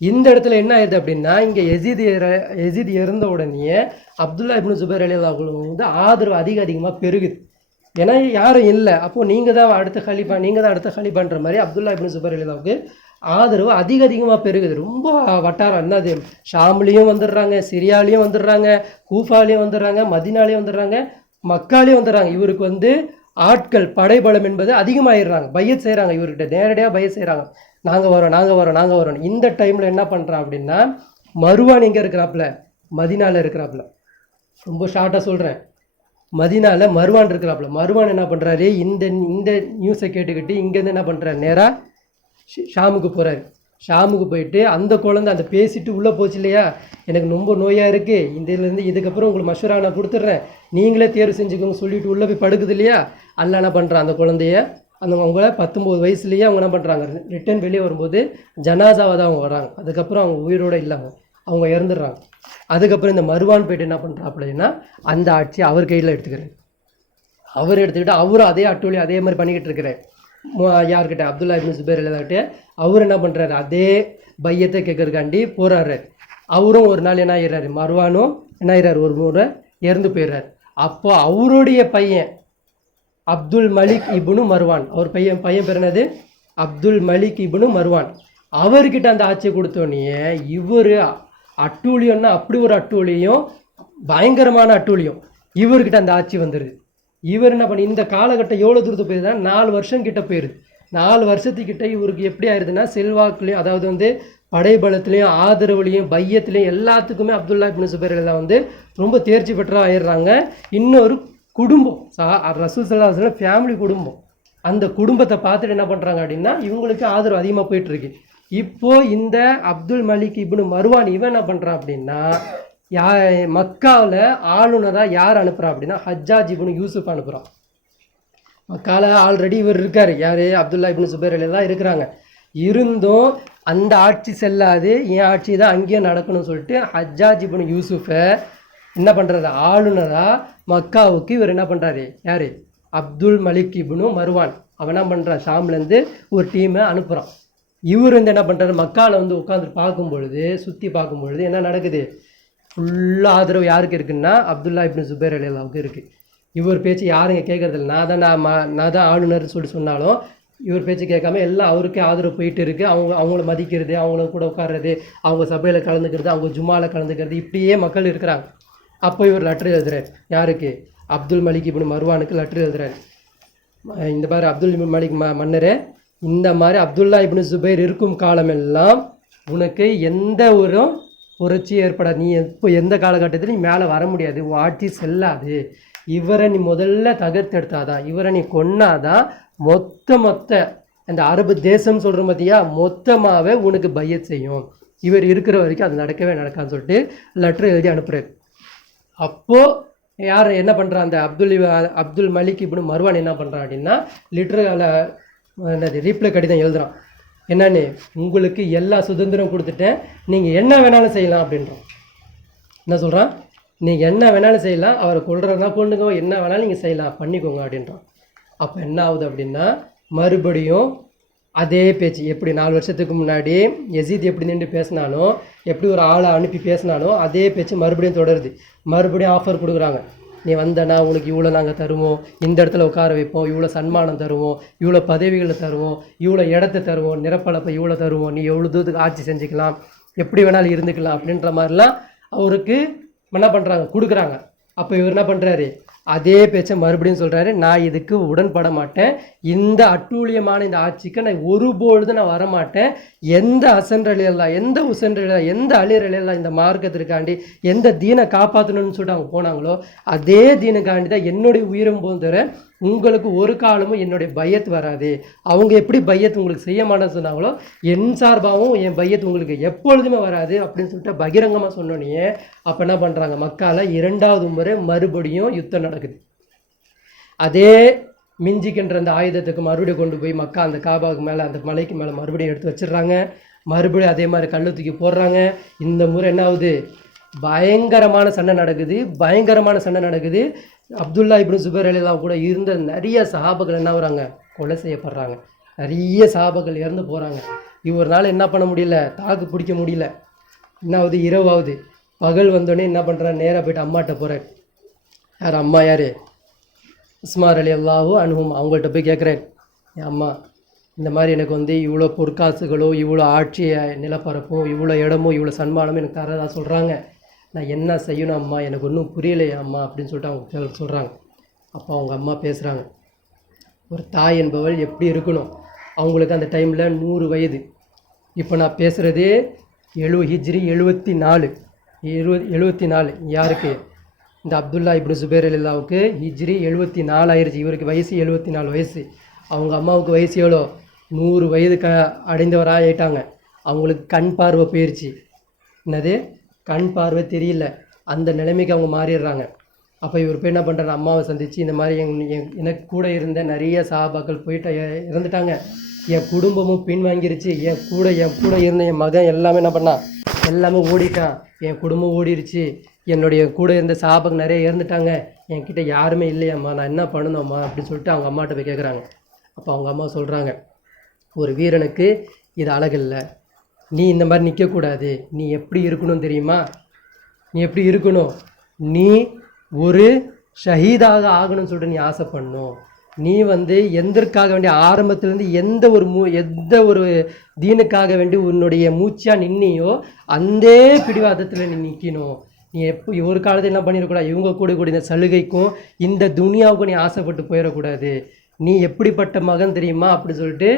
இந்த இடத்துல என்ன ஆயிடுது அப்படின்னா, இங்கே யசீத் இறந்த உடனே அப்துல்லா இப்னு ஜுபைர் ரலியல்லாஹு அன்ஹு வந்து ஆதரவு அதிகமாக பெருகுது. ஏன்னா யாரும் இல்லை, அப்போது நீங்கள் தான் அடுத்த ஹலீஃபான்ற மாதிரி அப்துல்லா இப்னு ஜுபைர் ரலியல்லாஹுக்கு ஆதரவு அதிகமாக பெருகுது. ரொம்ப வட்டாரம் என்னது, ஷாம்லேயும் வந்துடுறாங்க, சிரியாலையும் வந்துடுறாங்க, கூஃபாலையும் வந்துடுறாங்க, மதினாலையும் வந்துடுறாங்க, மக்காலையும் வந்துடுறாங்க. இவருக்கு வந்து ஆட்கள் படைபலம் என்பது அதிகமாகிடுறாங்க. பையத் செய்கிறாங்க, இவர்கிட்ட நேரடியாக பையத் செய்கிறாங்க. நாங்கள் வரோம். இந்த டைமில் என்ன பண்ணுறான் அப்படின்னா மருவான் எங்கே இருக்கிறாப்புல? மதினாவில் இருக்கிறாப்புல. ரொம்ப ஷார்ட்டாக சொல்கிறேன், மதினாவில் மருவான் இருக்கிறாப்புல. மருவான் என்ன பண்ணுறாரு? இந்த நியூஸை கேட்டுக்கிட்டு இங்கேருந்து என்ன பண்ணுறாரு? நேராக ஷாமுக்கு போகிறாரு. ஷாமுக்கு போயிட்டு அந்த குழந்தை அந்த பேசிட்டு உள்ளே போச்சு இல்லையா, எனக்கு ரொம்ப நோயாக இருக்குது, இதுக்கப்புறம் உங்களுக்கு மஷூரா நான் கொடுத்துட்றேன், நீங்களே தேர்வு செஞ்சுக்கோங்க சொல்லிட்டு உள்ளே போய் படுக்குது இல்லையா. அல்ல என்ன பண்ணுறான்? அந்த குழந்தைய அவங்கள 19 வயசுலேயே அவங்க என்ன பண்ணுறாங்க? ரிட்டர்ன் வெளியே வரும்போது ஜனாசாவாக தான் அவங்க வராங்க. அதுக்கப்புறம் அவங்க உயிரோடு இல்லாமல் அவங்க இறந்துடுறாங்க. அதுக்கப்புறம் இந்த மருவான் போய்ட்டு என்ன பண்ணுறாப்புலன்னா அந்த ஆட்சியை அவர் கையில் எடுத்துக்கிறார். அவர் எடுத்துக்கிட்டு அவரும் அதே அட்டூழி அதே மாதிரி பண்ணிக்கிட்டு இருக்கிறார். யார்கிட்ட? அப்துல்லா இப்னு ஜுபைர் ரலியல்லாஹு அவர் என்ன பண்ணுறாரு? அதே பையத்தை கேட்கறதுக்காண்டி போகிறாரு. அவரும் ஒரு நாள் என்ன ஆயிடுறாரு? மருவானும் என்ன ஆயிடுறாரு? ஒரு முறை இறந்து போயிடுறாரு. அப்போ அவருடைய பையன் அப்துல் மலிக் இப்னு மர்வான், அவர் பையன் பேர் என்னது? அப்துல் மலிக் இப்னு மர்வான். அவர்கிட்ட அந்த ஆட்சியை கொடுத்தோடனே இவர் அட்டூழியம்னா அப்படி ஒரு அட்டூழியம், பயங்கரமான அட்டூழியம். இவர்கிட்ட அந்த ஆட்சி வந்துடுது. இவர் என்ன பண்ணி இந்த காலகட்டம் எவ்வளோ தூரத்து போயிருதுன்னா 4 வருஷம் கிட்ட போயிடுது. 4 வருஷத்துக்கிட்ட இவருக்கு எப்படி ஆயிடுதுன்னா செல்வாக்குலையும், அதாவது வந்து படைபலத்துலேயும் ஆதரவுலையும் பையத்துலேயும் எல்லாத்துக்குமே அப்துல்லா இப்னு ஜுபைர் ரலியல்லாஹு வந்து ரொம்ப தேர்ச்சி பெற்றா ஆயிடுறாங்க. இன்னொரு குடும்பம், ரசூல் ஸல்லல்லாஹு அலைஹி வஸல்லம் ஃபேமிலி குடும்பம், அந்த குடும்பத்தை பார்த்துட்டு என்ன பண்ணுறாங்க அப்படின்னா இவங்களுக்கு ஆதரவு அதிகமாக போயிட்டுருக்கு. இப்போது இந்த அப்துல் மலிக் இப்னு மர்வான் இவன் என்ன பண்ணுறான் அப்படின்னா மக்காவில் ஆளுநராக யார் அனுப்புகிறான் அப்படின்னா ஹஜ்ஜாஜ் இப்னு யூசுப் அனுப்புகிறான். மக்காவில் ஆல்ரெடி இவர் இருக்கார், யார்? அப்துல்லா இப்னு ஜுபைர் ரலியல்லாஹு இருக்கிறாங்க. இருந்தும் அந்த ஆட்சி செல்லாது, என் ஆட்சி தான் அங்கேயும் நடக்கணும்னு சொல்லிட்டு ஹஜ்ஜாஜ் இப்னு யூசுஃபை என்ன பண்ணுறாரு? ஆளுநராக மக்காவுக்கு இவர் என்ன பண்ணுறாரு? யார்? அப்துல் மலிக் இப்னு மர்வான். அவன் என்ன பண்ணுறான்? ஷாம்லேருந்து ஒரு டீமை அனுப்புகிறான். இவர் வந்து என்ன பண்ணுறாரு? மக்காவில் வந்து உட்காந்து சுற்றி பார்க்கும் பொழுது என்ன நடக்குது? ஃபுல்லாக ஆதரவு யாருக்கு இருக்குன்னா அப்துல்லா இப்னு ஜுபைர் ரலியல்லாஹுக்கு இருக்குது. இவர் பேச்சு யாருங்க கேட்குறதில்ல. நான் தான் ஆளுநர்னு சொன்னாலும் இவர் பேச்சு கேட்காம எல்லாம் அவருக்கே ஆதரவு போயிட்டு இருக்குது. அவங்கள மதிக்கிறது, அவங்கள கூட உட்கார்றது, அவங்க சபையில் கலந்துக்கிறது, அவங்க ஜும்மாவில் கலந்துக்கிறது, இப்படியே மக்கள் இருக்கிறாங்க. அப்போ இவர் லெட்டர் எழுதுறாரு. யாருக்கு? அப்துல் மலிக் இப்னு மர்வானுக்கு லெட்டர் எழுதுறாரு. இந்த மாதிரி அப்துல் மலிக் மன்னரே, இந்த மாதிரி அப்துல்லா இப்னு ஜுபைர் இருக்கும் காலமெல்லாம் உனக்கு எந்த ஒரு புரட்சி ஏற்படாது. நீ இப்போ எந்த காலகட்டத்தில் நீ மேலே வர முடியாது, உன் ஆட்சி செல்லாது. இவரை நீ முதல்ல தகர்த்தெடுத்தாதான், இவரை நீ கொன்னாதான் மொத்த அந்த அரபு தேசம் சொல்கிற பார்த்தியா, மொத்தமாகவே உனக்கு பையத் செய்யும். இவர் இருக்கிற வரைக்கும் அது நடக்கவே நடக்கான்னு சொல்லிட்டு லெட்டர் எழுதி அனுப்புகிறார். அப்போது யார் என்ன பண்ணுறான்? அந்த அப்துல் மலிக் இப்னு மர்வான் என்ன பண்ணுறான் அப்படின்னா, லிட்டரில் என்னது ரீப்ளை கடிதம் எழுதுகிறான். என்னன்னு, உங்களுக்கு எல்லா சுதந்திரம் கொடுத்துட்டேன், நீங்கள் என்ன வேணாலும் செய்யலாம் அப்படின்றான். என்ன சொல்கிறான்? நீங்கள் என்ன வேணாலும் செய்யலாம், அவரை கொள்றதுனா கொண்டுங்க, என்ன வேணாலும் நீங்கள் செய்யலாம், பண்ணிக்கோங்க அப்படின்றான். அப்போ என்ன ஆகுது அப்படின்னா, மறுபடியும் அதே பேச்சு. எப்படி 4 வருஷத்துக்கு முன்னாடி யசீத் எப்படி நின்று பேசினானோ, எப்படி ஒரு ஆளை அனுப்பி பேசினானோ, அதே பேச்சு மறுபடியும் தொடருது. மறுபடியும் ஆஃபர் கொடுக்குறாங்க. நீ வந்தனா உனக்கு இவ்வளோ நாங்கள் தருவோம், இந்த இடத்துல உட்கார வைப்போம், இவ்வளோ சன்மானம் தருவோம், இவ்வளோ பதவிகளை தருவோம், இவ்வளோ இடத்த தருவோம், நிரப்பளப்பை இவ்வளோ தருவோம், நீ எவ்வளோ தூரத்துக்கு ஆட்சி செஞ்சுக்கலாம், எப்படி வேணாலும் இருந்துக்கலாம் அப்படின்ற மாதிரிலாம் அவருக்கு என்ன பண்ணுறாங்க, கொடுக்குறாங்க. அப்போ இவர் என்ன பண்ணுறாரு? அதே பேச்சை மறுபடியும் சொல்கிறாரு. நான் இதுக்கு உடன்பட மாட்டேன், இந்த அட்டூழியமான இந்த ஆட்சிக்கு நான் ஒருபொழுது நான் வரமாட்டேன். எந்த அசன்றலையெல்லாம், எந்த உசன்றலையெல்லாம், எந்த அழியறலையெல்லாம் இந்த மார்க்கத்திற்காண்டி எந்த தீனை காப்பாற்றணும்னு சொல்லிட்டு அவங்க போனாங்களோ, அதே தீனுக்காண்டி தான் என்னுடைய உயிரும் போதுற உங்களுக்கு ஒரு காலமும் என்னுடைய பையத் வராது. அவங்க எப்படி பையத் உங்களுக்கு செய்ய மாட்டேன்னு சொன்னாங்களோ, என் சார்பாகவும் என் பையத் உங்களுக்கு எப்பொழுதுமே வராது அப்படின்னு சொல்லிட்டு பகிரங்கமாக சொன்னோன்னே, அப்போ என்ன பண்ணுறாங்க? மக்கால 2வது முறை மறுபடியும் யுத்தம் நடக்குது. அதே மிஞ்சிக்கின்ற அந்த ஆயுதத்துக்கு மறுபடியும் கொண்டு போய் மக்கா அந்த காபாவுக்கு மேலே, அந்த மலைக்கு மேலே மறுபடியும் எடுத்து வச்சிடுறாங்க. மறுபடியும் அதே மாதிரி கல்லு தூக்கி போடுறாங்க. இந்த முறை என்ன ஆகுது? பயங்கரமான சண்டை நடக்குது. அப்துல்லா இப்னு ஜுபைர் ரலியல்லாஹு கூட இருந்த நிறைய சஹாபாக்கள் என்ன ஆகுறாங்க? கொலை செய்யப்படுறாங்க. நிறைய சஹாபாக்கள் இறந்து போகிறாங்க. இவரால் என்ன பண்ண முடியல, தாக்கு பிடிக்க முடியல. என்ன ஆகுது? இரவாகுது. பகல் வந்தோடனே என்ன பண்ணுறாரு? நேராக போய்ட்டு அம்மாட்ட போகிறார். யார் அம்மா? யார்? உஸ்மா ரலியல்லாஹு அன்ஹும். அவங்கள்ட்ட போய் கேட்குறாரு, என் அம்மா, இந்த மாதிரி எனக்கு வந்து இவ்வளோ பொற்காசுகளோ, இவ்வளோ ஆட்சியை நிலப்பரப்பும், இவ்வளோ இடமும், இவ்வளோ சன்மானமும் எனக்கு தரதா சொல்கிறாங்க. நான் என்ன செய்யணும் அம்மா, எனக்கு ஒன்றும் புரியலையா அம்மா அப்படின்னு சொல்லிட்டு அவங்க சொல்கிறாங்க. அப்போ அவங்க அம்மா பேசுகிறாங்க. ஒரு தாய் என்பவள் எப்படி இருக்கணும்? அவங்களுக்கு அந்த டைமில் 100 வயது. இப்போ நான் பேசுகிறது ஹிஜ்ரி 74. யாருக்கு? இந்த அப்துல்லா இப்னு ஜுபைர் ரலியல்லாஹுவுக்கு ஹிஜ்ரி 74 ஆயிடுச்சு. இவருக்கு வயசு 74 வயசு. அவங்க அம்மாவுக்கு வயசு எவ்வளோ? 100 வயது அடைந்தவராக ஆயிட்டாங்க. அவங்களுக்கு கண் பார்வை போயிடுச்சு. என்னது? கண் பார்வை தெரியல. அந்த நிலைமைக்கு அவங்க மாறிடுறாங்க. அப்போ இவர் போய் என்ன பண்ணுறாரு? அம்மாவை சந்தித்து, இந்த மாதிரி எனக்கு கூட இருந்த நிறைய சஹாபாக்கள் போயிட்டு இறந்துட்டாங்க, என் குடும்பமும் பின்வாங்கிருச்சு, என் கூட இருந்த என் மகன் எல்லாமே என்ன பண்ணான்? எல்லாமே ஓடிட்டான், என் குடும்பம் ஓடிடுச்சு, என்னுடைய கூட இருந்த சஹாபாக்கள் நிறைய இறந்துட்டாங்க, என்கிட்ட யாருமே இல்லையாம்மா, நான் என்ன பண்ணணும்மா அப்படின்னு சொல்லிட்டு அவங்க அம்மாட்ட போய் கேட்குறாங்க. அப்போ அவங்க அம்மா சொல்கிறாங்க, ஒரு வீரனுக்கு இது அழகில்லை, நீ இந்த மாதிரி நிற்கக்கூடாது, நீ எப்படி இருக்கணும் தெரியுமா? நீ எப்படி இருக்கணும்? நீ ஒரு ஷஹீதாக ஆகணும்னு சொல்லிட்டு நீ ஆசைப்படணும். நீ வந்து எந்தற்காக வேண்டிய ஆரம்பத்துலேருந்து எந்த ஒரு தீனுக்காக வேண்டி உன்னுடைய மூச்சாக நின்னியோ அந்த பிடிவாதத்தில் நீ நிற்கணும். நீ ஒரு காலத்தில் என்ன பண்ணிடக்கூடாது, இவங்க கூட இந்த சலுகைக்கும் இந்த துனியாவுக்கும் நீ ஆசைப்பட்டு போயிடக்கூடாது. நீ எப்படிப்பட்ட மகன் தெரியுமா அப்படி சொல்லிட்டு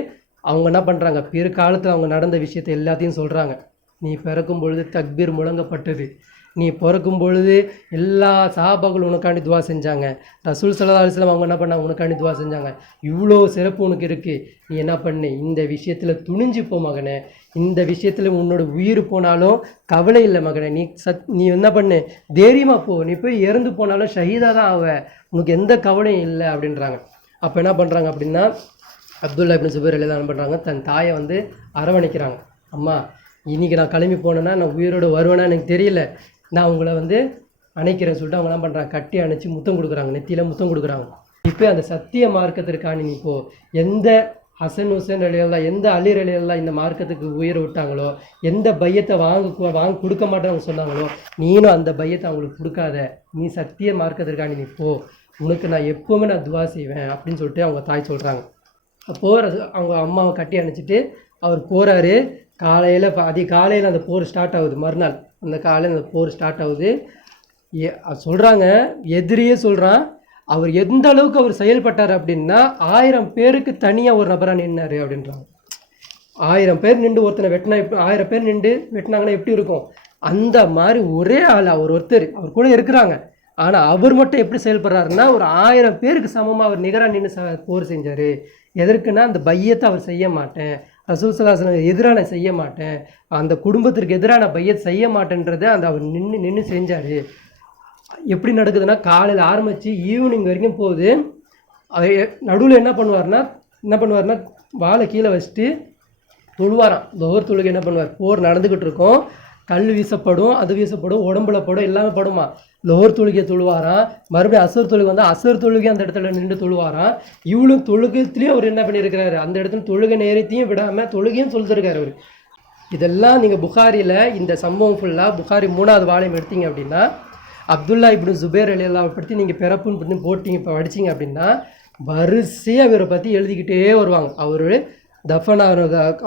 அவங்க என்ன பண்ணுறாங்க, பிற்காலத்தில் அவங்க நடந்த விஷயத்தை எல்லாத்தையும் சொல்கிறாங்க. நீ பிறக்கும் பொழுது தக்பீர் முழங்கப்பட்டது, நீ பிறக்கும் பொழுது எல்லா சஹாபாக்களும் உனக்காண்டி துவா செஞ்சாங்க, ரசூல் ஸல்லல்லாஹு அலைஹி வஸல்லம் அவங்க என்ன பண்ணாங்க, உனக்காண்டி துவா செஞ்சாங்க, இவ்வளோ சிறப்பு உனக்கு இருக்குது, நீ என்ன பண்ணு, இந்த விஷயத்தில் துணிஞ்சு போ மகனே, இந்த விஷயத்தில் உன்னோட உயிர் போனாலும் கவலை இல்லை மகனே, நீ என்ன பண்ணு, தைரியமாக போ, நீ போய் இறந்து போனாலும் ஷஹீதாக தான் ஆவ, உனக்கு எந்த கவலையும் இல்லை அப்படின்றாங்க. அப்போ என்ன பண்ணுறாங்க அப்படின்னா, அப்துல்லா இப்னு ஜுபைர் ரலியல்லாஹு அன்ஹு பண்ணுறாங்க, தன் தாயை வந்து அரவணைக்கிறாங்க. அம்மா, இன்றைக்கி நான் கிளம்பி போனேன்னா நான் உயிரோடு வருவேன்னா எனக்கு தெரியல, நான் உங்களை வந்து அணைக்கிறேன்னு சொல்லிட்டு அவங்க என்ன பண்ணுறாங்க, கட்டி அணைச்சி முத்தம் கொடுக்குறாங்க, நெத்தியில் முத்தம் கொடுக்குறாங்க. இப்போ அந்த சத்திய மார்க்கத்திற்கான நீ இப்போது எந்த ஹசன் ஹுசைன் ரலியல்லாஹு, எந்த அலி ரலியல்லாஹு இந்த மார்க்கத்துக்கு உயிரை விட்டாங்களோ, எந்த பையத்தை வாங்க கொடுக்க மாட்டேன்னு சொன்னாங்களோ, நீனும் அந்த பையத்தை அவங்களுக்கு கொடுக்காத, நீ சத்திய மார்க்கத்திற்கான நீ போ, உனக்கு நான் எப்போவுமே நான் துவா செய்வேன் அப்படின்னு சொல்லிட்டு அவங்க தாய் சொல்கிறாங்க. போகிற அவங்க அம்மாவை கட்டி அணைச்சிட்டு அவர் போகிறாரு. காலையில் காலையில் அந்த போர் ஸ்டார்ட் ஆகுது. மறுநாள் அந்த காலையில் அந்த போர் ஸ்டார்ட் ஆகுது. சொல்கிறாங்க, எதிரியே சொல்கிறான், அவர் எந்த அளவுக்கு அவர் செயல்பட்டார் அப்படின்னா 1000 பேருக்கு தனியாக ஒரு நபராக நின்னார் அப்படின்றாங்க. 1000 பேர் நின்று ஒருத்தனை வெட்டினா எப்படி 1000 பேர் நின்று வெட்டினாங்கன்னா எப்படி இருக்கும், அந்த மாதிரி ஒரே ஆள் அவர் ஒருத்தர் அவர் கூட இருக்கிறாங்க. ஆனால் அவர் மட்டும் எப்படி செயல்படுறாருன்னா ஒரு 1000 பேருக்கு சமமாக அவர் நிகராக நின்று போர் செஞ்சார். எதற்குன்னா அந்த பையத்தை அவர் செய்ய மாட்டேன், ரசூல் ஸல்லல்லாஹு அலைஹி வஸல்லம் எதிரான செய்ய மாட்டேன், அந்த குடும்பத்திற்கு எதிரான பையத்தை செய்ய மாட்டேன்றதை அந்த அவர் நின்று செஞ்சார். எப்படி நடக்குதுன்னா காலையில் ஆரம்பித்து ஈவினிங் வரைக்கும் போகுது. நடுவில் என்ன பண்ணுவார்னா வாழை கீழே வச்சுட்டு தொழுவாராம். லொஹர் தொழுகை என்ன பண்ணுவார், போர் நடந்துக்கிட்டு இருக்கோம், கல் வீசப்படும், அது வீசப்படும், உடம்புல படும், எல்லாமே படுமா. லொஹர் தொழுகையை தொழுவாராம். மறுபடியும் அசர் தொழுகை வந்தால் அசர் தொழுகை அந்த இடத்துல நின்று தொழுவாராம். இவ்வளோ தொழுகைத்துலேயும் அவர் என்ன பண்ணியிருக்கிறாரு, அந்த இடத்துல தொழுகை நேரத்தையும் விடாமல் தொழுகையும் சொல்லிருக்காரு அவர். இதெல்லாம் நீங்கள் புகாரியில் இந்த சம்பவம் ஃபுல்லாக புகாரி 3வது வால்யூம் எடுத்தீங்க அப்படின்னா அப்துல்லா இப்னு ஜுபைர் ரலியல்லாஹு பற்றி நீங்கள் பிறப்புன்னு பற்றி போட்டிங்க இப்போ படிச்சிங்க அப்படின்னா வரிசையாக அவரை பற்றி எழுதிக்கிட்டே வருவாங்க. அவர்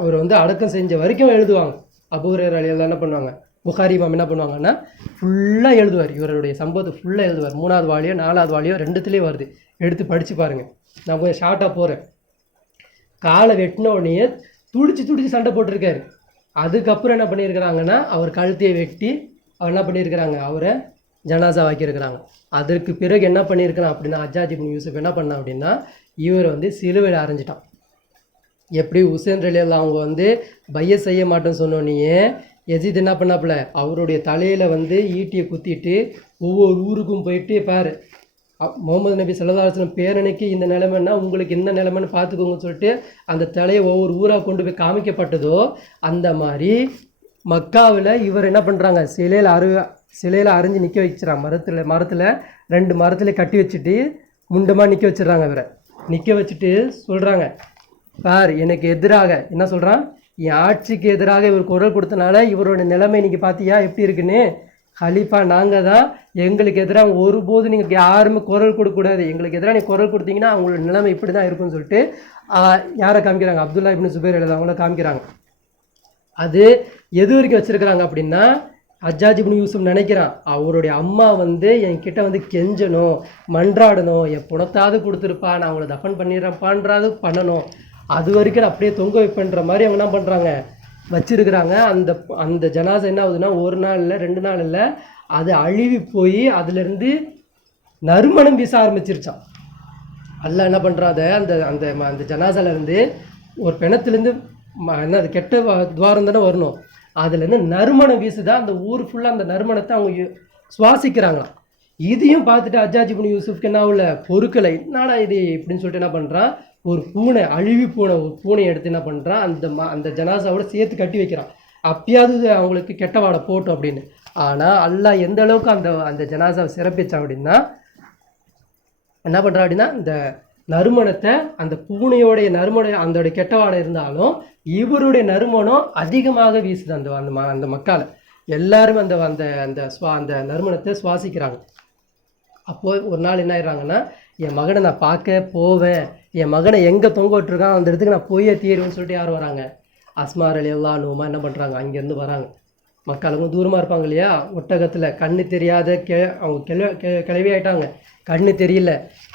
அவர் அடக்கம் செஞ்ச வரைக்கும் எழுதுவாங்க. அபூ ஹுரைரா ரலியல்லாஹு என்ன பண்ணுவாங்க, புகாரி இமாம் என்ன பண்ணுவாங்கன்னா ஃபுல்லாக எழுதுவார். இவருடைய சம்பவத்தை ஃபுல்லாக எழுதுவார். 3வது வால்யூம் 4வது வால்யூம் 2த்துலேயும் வருது, எடுத்து படித்து பாருங்கள். நான் கொஞ்சம் ஷார்ட்டாக போகிறேன். காலை வெட்டின உடனே துடிச்சு சண்டை போட்டிருக்காரு. அதுக்கப்புறம் என்ன பண்ணியிருக்கிறாங்கன்னா அவர் கழுத்தையை வெட்டி அவர் என்ன பண்ணியிருக்கிறாங்க, அவரை ஜனாசா ஆக்கியிருக்கிறாங்க. அதற்கு பிறகு என்ன பண்ணியிருக்கிறான் அப்படின்னா ஹஜ்ஜாஜ் இப்னு யூசுப் என்ன பண்ணான் அப்படின்னா இவர் சிலுவையில் அரைஞ்சிட்டான். எப்படி உசேன் ரலியல்லாஹு அவங்க பைய செய்ய மாட்டேன்னு சொன்னோன்னே யசீத் என்ன பண்ணாப்புல அவருடைய தலையில் ஈட்டியை குத்திட்டு ஒவ்வொரு ஊருக்கும் போயிட்டு பாரு முகமது நபி ஸல்லல்லாஹு அலைஹி வஸல்லம் பேரனுக்கு இந்த நிலைமைன்னா உங்களுக்கு என்ன நிலைமைன்னு பார்த்துக்கோங்கன்னு சொல்லிட்டு அந்த தலையை ஒவ்வொரு ஊராக கொண்டு போய் காமிக்கப்பட்டதோ அந்த மாதிரி மக்காவில் இவர் என்ன பண்ணுறாங்க, சிலையில் அரைஞ்சி நிற்க வச்சுறாங்க. மரத்தில் 2 மரத்தில் கட்டி வச்சுட்டு முண்டமாக நிற்க வச்சிடறாங்க. இவரை நிற்க வச்சுட்டு சொல்கிறாங்க, பார் எனக்கு எதிராக என்ன சொல்கிறான், என் ஆட்சிக்கு எதிராக இவர் குரல் கொடுத்தனால இவரோட நிலைமை இன்றைக்கி பார்த்தியா எப்படி இருக்குன்னு, ஹலீஃபா நாங்கள் தான், எங்களுக்கு எதிராக ஒருபோது நீங்கள் யாருமே குரல் கொடுக்கக்கூடாது, எங்களுக்கு எதிராக நீங்கள் குரல் கொடுத்தீங்கன்னா அவங்களோட நிலைமை இப்படி தான் இருக்குன்னு சொல்லிட்டு யாரை காமிக்கிறாங்க, அப்துல்லா இப்னு ஜுபைர் அவங்கள காமிக்கிறாங்க. அது எது வரைக்கும் வச்சுருக்கிறாங்க அப்படின்னா ஹஜ்ஜாஜ் இப்னு யூசுப் நினைக்கிறான் அவருடைய அம்மா என்கிட்ட கெஞ்சணும், மன்றாடணும், என் புணத்தாவது கொடுத்துருப்பா, நான் அவங்கள தஃபன் பண்ணிடுறப்பான்றாது பண்ணணும், அது வரைக்கும் அப்படியே தொங்க வைப்பேன்ற மாதிரி அவங்க என்ன பண்ணுறாங்க வச்சுருக்கிறாங்க. அந்த ஜனாசா என்ன ஆகுதுன்னா 1 நாள் இல்லை 2 நாள் இல்லை, அது அழுவி போய் அதுலேருந்து நறுமணம் வீச ஆரம்பிச்சிருச்சான். அல்ல என்ன பண்ணுறாத அந்த அந்த அந்த ஜனாசாலேருந்து ஒரு பிணத்துலேருந்து என்ன அது கெட்ட துவாரம் தானே வரணும், அதுலேருந்து நறுமணம் வீசுதான். அந்த ஊர் ஃபுல்லாக அந்த நறுமணத்தை அவங்க சுவாசிக்கிறாங்களாம். இதையும் பார்த்துட்டு ஹஜ்ஜாஜ் இப்னு யூசுஃப்க்கு என்ன உள்ள பொருட்களை என்னடா இது இப்படின்னு சொல்லிட்டு என்ன பண்ணுறான், ஒரு பூனை அழுவி போன ஒரு பூனையை எடுத்து என்ன பண்ணுறான் அந்த ஜனாசாவோட சேர்த்து கட்டி வைக்கிறான். அப்பயாவது அவங்களுக்கு கெட்ட வாடை போட்டோம் அப்படின்னு. ஆனால் அல்லாஹ் எந்த அளவுக்கு அந்த ஜனாசாவை சிறப்பிச்சான் அப்படின்னா என்ன பண்ணுறான் அப்படின்னா இந்த நறுமணத்தை அந்த பூனையோடைய நறுமணம் அதோடைய கெட்ட வாடை இருந்தாலும் இவருடைய நறுமணம் அதிகமாக வீசுது. அந்த மக்களை எல்லாரும் அந்த நறுமணத்தை சுவாசிக்கிறாங்க. அப்போது ஒரு நாள் என்ன ஆயிடுறாங்கன்னா என் மகனை நான் பார்க்க போவேன், என் மகனை எங்கே தொங்க விட்டுருக்கான் அந்த இடத்துக்கு நான் போயே தீருவேன்னு சொல்லிட்டு யார் வராங்க, அஸ்மா ரலியல்லாஹு அன்ஹா என்ன பண்ணுறாங்க, அங்கேருந்து வராங்க. மக்களுங்க தூரமாக இருப்பாங்க இல்லையா, ஒட்டகத்தில் கண்ணு தெரியாத அவங்க கிளவி ஆகிட்டாங்க, கண்ணு தெரியல,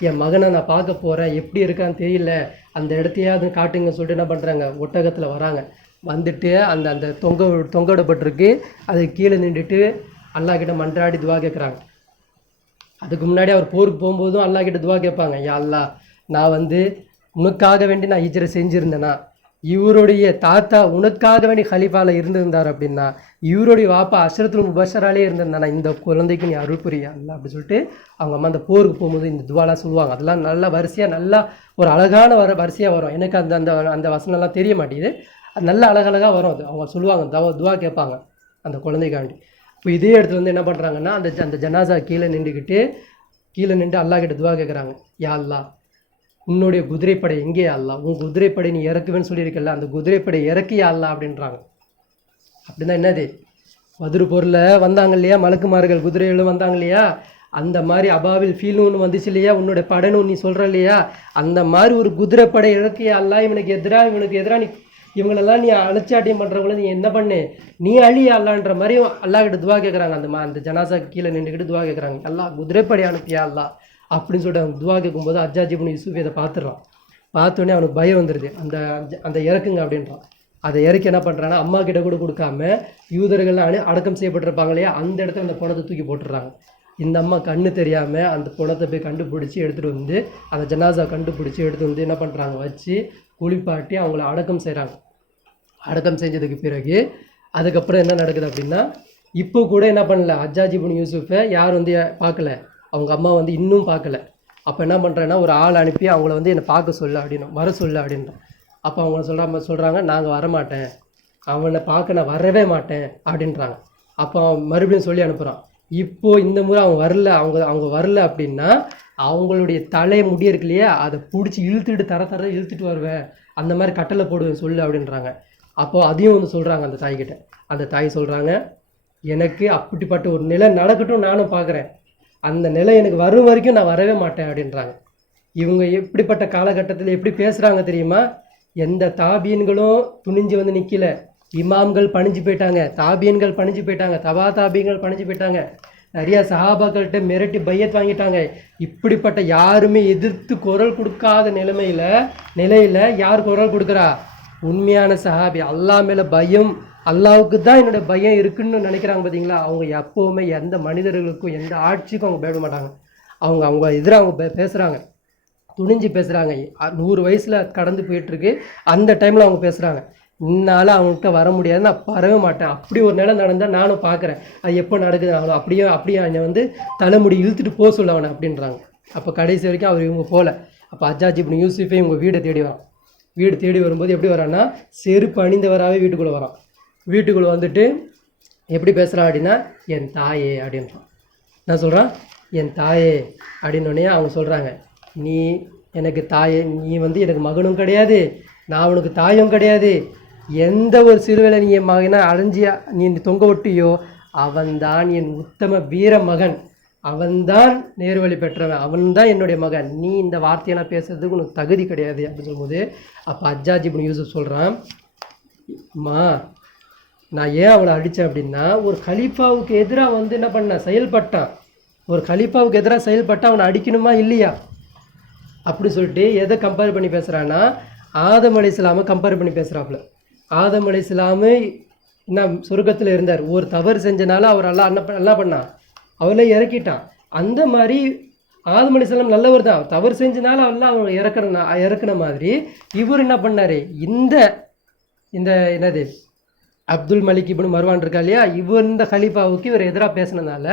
என் மகனை நான் பார்க்க போகிறேன் எப்படி இருக்கான்னு தெரியல, அந்த இடத்தையாவது காட்டுங்க சொல்லிட்டு என்ன பண்ணுறாங்க ஒட்டகத்தில் வராங்க. வந்துட்டு அந்த தொங்க விடப்பட்டிருக்கு, அது கீழே நின்றுட்டு அல்லாஹ் கிட்ட மன்றாடி துவா கேட்குறாங்க. அதுக்கு முன்னாடி அவர் போருக்கு போகும்போதும் அல்லாஹ் கிட்ட துவா கேட்பாங்க, யா அல்லாஹ் நான் உனக்காக வேண்டி நான் ஹிஜ்ரா செஞ்சுருந்தேன்னா, இவருடைய தாத்தா உனக்காக வேண்டி ஹலீஃபாவில் இருந்திருந்தார் அப்படின்னா, இவருடைய வாப்பா அஷ்ரத்துல் முபஷராலே இருந்திருந்தானா, இந்த குழந்தைக்கு நீ அருள் புரியா அல்ல அப்படி சொல்லிட்டு அவங்க அம்மா அந்த போருக்கு போகும்போது இந்த துவாலாம் சொல்லுவாங்க. அதெல்லாம் நல்லா வரிசையாக நல்லா ஒரு அழகான வரிசையாக வரும். எனக்கு அந்த வசனம்லாம் தெரிய மாட்டேங்குது, அது நல்ல அழகழகாக வரும். அது அவங்க சொல்லுவாங்க, துவா கேட்பாங்க அந்த குழந்தைக்காண்டி. இப்போ இதே இடத்துல என்ன பண்ணுறாங்கன்னா அந்த ஜனாசா கீழே நின்று அல்லாஹ் கிட்ட துவா கேட்குறாங்க, யா அல்லாஹ் உன்னுடைய குதிரைப்படை எங்கே அல்லாஹ், உன் குதிரைப்படை நீ இறக்குவேன்னு சொல்லியிருக்கல, அந்த குதிரைப்படை இறக்கியா அல்லாஹ் அப்படின்றாங்க. அப்படின்னா என்னது, மதுரை போரில் வந்தாங்க இல்லையா மலக்குமார்கள் குதிரைகளும் வந்தாங்க இல்லையா, அந்த மாதிரி அபாவில் ஃபீல்னு ஒன்று வந்துச்சு இல்லையா, உன்னோட படைன்னு நீ சொல்கிற இல்லையா, அந்த மாதிரி ஒரு குதிரை படை இறக்கிய அல்லா இவனுக்கு எதிராக நீ இவங்களெல்லாம் நீ அலட்சாட்டியம் பண்ணுறவங்கள நீ என்ன பண்ணு, நீ அழி அல்லான்ற மாதிரி அல்லாஹ் கிட்ட துவா கேட்குறாங்க. அந்த ஜனாசா கீழே நின்றுக்கிட்டு துவா கேட்குறாங்க, அல்லா குதிரைப்படை அனுப்பியா அல்லா அப்படின்னு சொல்லிட்டு அவங்க துவா கேட்கும்போது ஹஜ்ஜாஜ் இப்னு யூசுஃப் இதை பார்த்துடுறான். பார்த்தோன்னே அவனுக்கு பயம் வந்துடுது. அந்த இறக்குங்க அப்படின்றான். அதை இறக்கி என்ன பண்ணுறான்னா அம்மா கிட்ட கூட கொடுக்காம யூதர்கள்லாம் அடக்கம் செய்யப்பட்டிருப்பாங்க இல்லையா, அந்த இடத்துல அந்த பணத்தை தூக்கி போட்டுடுறாங்க. இந்த அம்மா கண்ணு தெரியாமல் அந்த பணத்தை போய் கண்டுபிடிச்சி எடுத்துகிட்டு வந்து அந்த ஜனாசா கண்டுபிடிச்சி எடுத்து வந்து என்ன பண்ணுறாங்க, வச்சு குளிப்பாட்டி அவங்கள அடக்கம் செய்கிறாங்க. அடக்கம் செஞ்சதுக்கு பிறகு அதுக்கப்புறம் என்ன நடக்குது அப்படின்னா, இப்போ கூட என்ன பண்ணல, ஹஜ்ஜாஜ் இப்னு யூசுஃபை யார் வந்து பார்க்கல, அவங்க அம்மா வந்து இன்னும் பார்க்கல. அப்போ என்ன பண்ணுறேன்னா ஒரு ஆள் அனுப்பி அவங்கள வந்து என்னை பார்க்க சொல்ல அப்படின்னு வர சொல்ல அப்படின்றான். அப்போ அவங்க சொல்கிறாங்க நாங்கள் வரமாட்டேன், அவனை பார்க்க நான் வரவே மாட்டேன் அப்படின்றாங்க. அப்போ அவன் மறுபடியும் சொல்லி அனுப்புகிறான். இப்போது இந்த முறை அவங்க வரல அப்படின்னா அவங்களுடைய தலை முடி இருக்கு இல்லையா, அதை பிடிச்சி இழுத்துட்டு இழுத்துட்டு வருவேன், அந்த மாதிரி கட்டளை போடுவேன் சொல்லு அப்படின்றாங்க. அப்போது அதையும் வந்து சொல்கிறாங்க அந்த தாய்கிட்ட. அந்த தாய் சொல்கிறாங்க, எனக்கு அப்படிப்பட்ட ஒரு நிலை நடக்கட்டும், நானும் பார்க்குறேன், அந்த நிலை எனக்கு வரும் வரைக்கும் நான் வரவே மாட்டேன் அப்படின்றாங்க. இவங்க எப்படிப்பட்ட காலகட்டத்தில் எப்படி பேசுகிறாங்க தெரியுமா, எந்த தாபியன்களும் துணிஞ்சு வந்து நிற்கல, இமாம்கள் பணிஞ்சு போயிட்டாங்க, தாபியன்கள் பணிஞ்சு போயிட்டாங்க, தாபியன்கள் பணிஞ்சு போயிட்டாங்க, நிறையா சஹாபாக்கள்கிட்ட மிரட்டி பையத் வாங்கிட்டாங்க. இப்படிப்பட்ட யாருமே எதிர்த்து குரல் கொடுக்காத நிலையில் யார் குரல் கொடுக்குறா, உண்மையான சஹாபி, அல்லா மேலே பயம், அல்லாவுக்கு தான் என்னோட பயம் இருக்குன்னு நினைக்கிறாங்க பார்த்தீங்களா. அவங்க எப்போவுமே எந்த மனிதர்களுக்கும் எந்த ஆட்சிக்கும் அவங்க பயப்பட மாட்டாங்க. அவங்க எதிராக அவங்க பேசுகிறாங்க, துணிஞ்சு பேசுகிறாங்க. 100 வயசில் கடந்து போயிட்டுருக்கு, அந்த டைமில் அவங்க பேசுகிறாங்க, இன்னால் அவங்ககிட்ட வர முடியாது, நான் வரவே மாட்டேன், அப்படி ஒரு நிலை நடந்தால் நானும் பார்க்குறேன், அது எப்போ நடக்குது, அவனை அப்படியே என்னை வந்து தலைமுடி இழுத்துட்டு போக சொல்ல அவனை அப்படின்றாங்க. அப்போ கடைசி வரைக்கும் அவர் இவங்க போகல. அப்போ ஹஜ்ஜாஜ் இப்னு யூசுஃபே இவங்க வீடு தேடி வரும்போது எப்படி வரான்னா செருப்பு அணிந்தவராகவே வீட்டுக்குள்ளே வரான். வீட்டுக்குள்ளே வந்துட்டு எப்படி பேசுகிறான் அப்படின்னா, என் தாயே அப்படின்றான். நான் சொல்கிறான், என் தாயே அப்படின்னோடனே அவங்க சொல்கிறாங்க, நீ எனக்கு தாயே, நீ வந்து எனக்கு மகனும் கிடையாது, நான் உனக்கு தாயும் கிடையாது, எந்த ஒரு சிறுவேளை நீ என் மகனை அலைஞ்சியா நீ தொங்க விட்டியோ அவன்தான் என் உத்தம வீர மகன், அவன்தான் நேர்வழி பெற்றவன், அவன்தான் என்னுடைய மகன், நீ இந்த வார்த்தையெல்லாம் பேசுறதுக்கு உனக்கு தகுதி கிடையாது அப்படின்னு சொல்லும்போது, அப்போ ஹஜ்ஜாஜ் இப்னு யூசுஃப் சொல்கிறான், அம்மா நான் ஏன் அவளை அடித்தேன் அப்படின்னா, ஒரு கலீஃபாவுக்கு எதிராக வந்து என்ன பண்ண செயல்பட்டான், ஒரு கலீஃபாவுக்கு எதிராக செயல்பட்டால் அவனை அடிக்கணுமா இல்லையா அப்படி சொல்லிட்டு எதை கம்பேர் பண்ணி பேசுகிறான்னா, ஆதம் அலைஹிஸ்ஸலாமை கம்பேர் பண்ணி பேசுகிறாப்புல. ஆதம் அலைஹிஸ்ஸலாமு என்ன சொர்க்கத்தில் இருந்தார், ஒரு தவறு செஞ்சனால அவர் என்ன பண்ணான், அவளை இறக்கிட்டான். அந்த மாதிரி ஆதம் அலைஹிஸ்ஸலாம் நல்லவர் தான், தவறு செஞ்சனால அவங்க இறக்குன மாதிரி இவர் என்ன பண்ணார், இந்த என்னது அப்துல் மலிக் இப்னு மர்வான் இருக்கா இல்லையா, இவர் இந்த கலீஃபாவுக்கு இவர் எதிராக பேசினதுனால,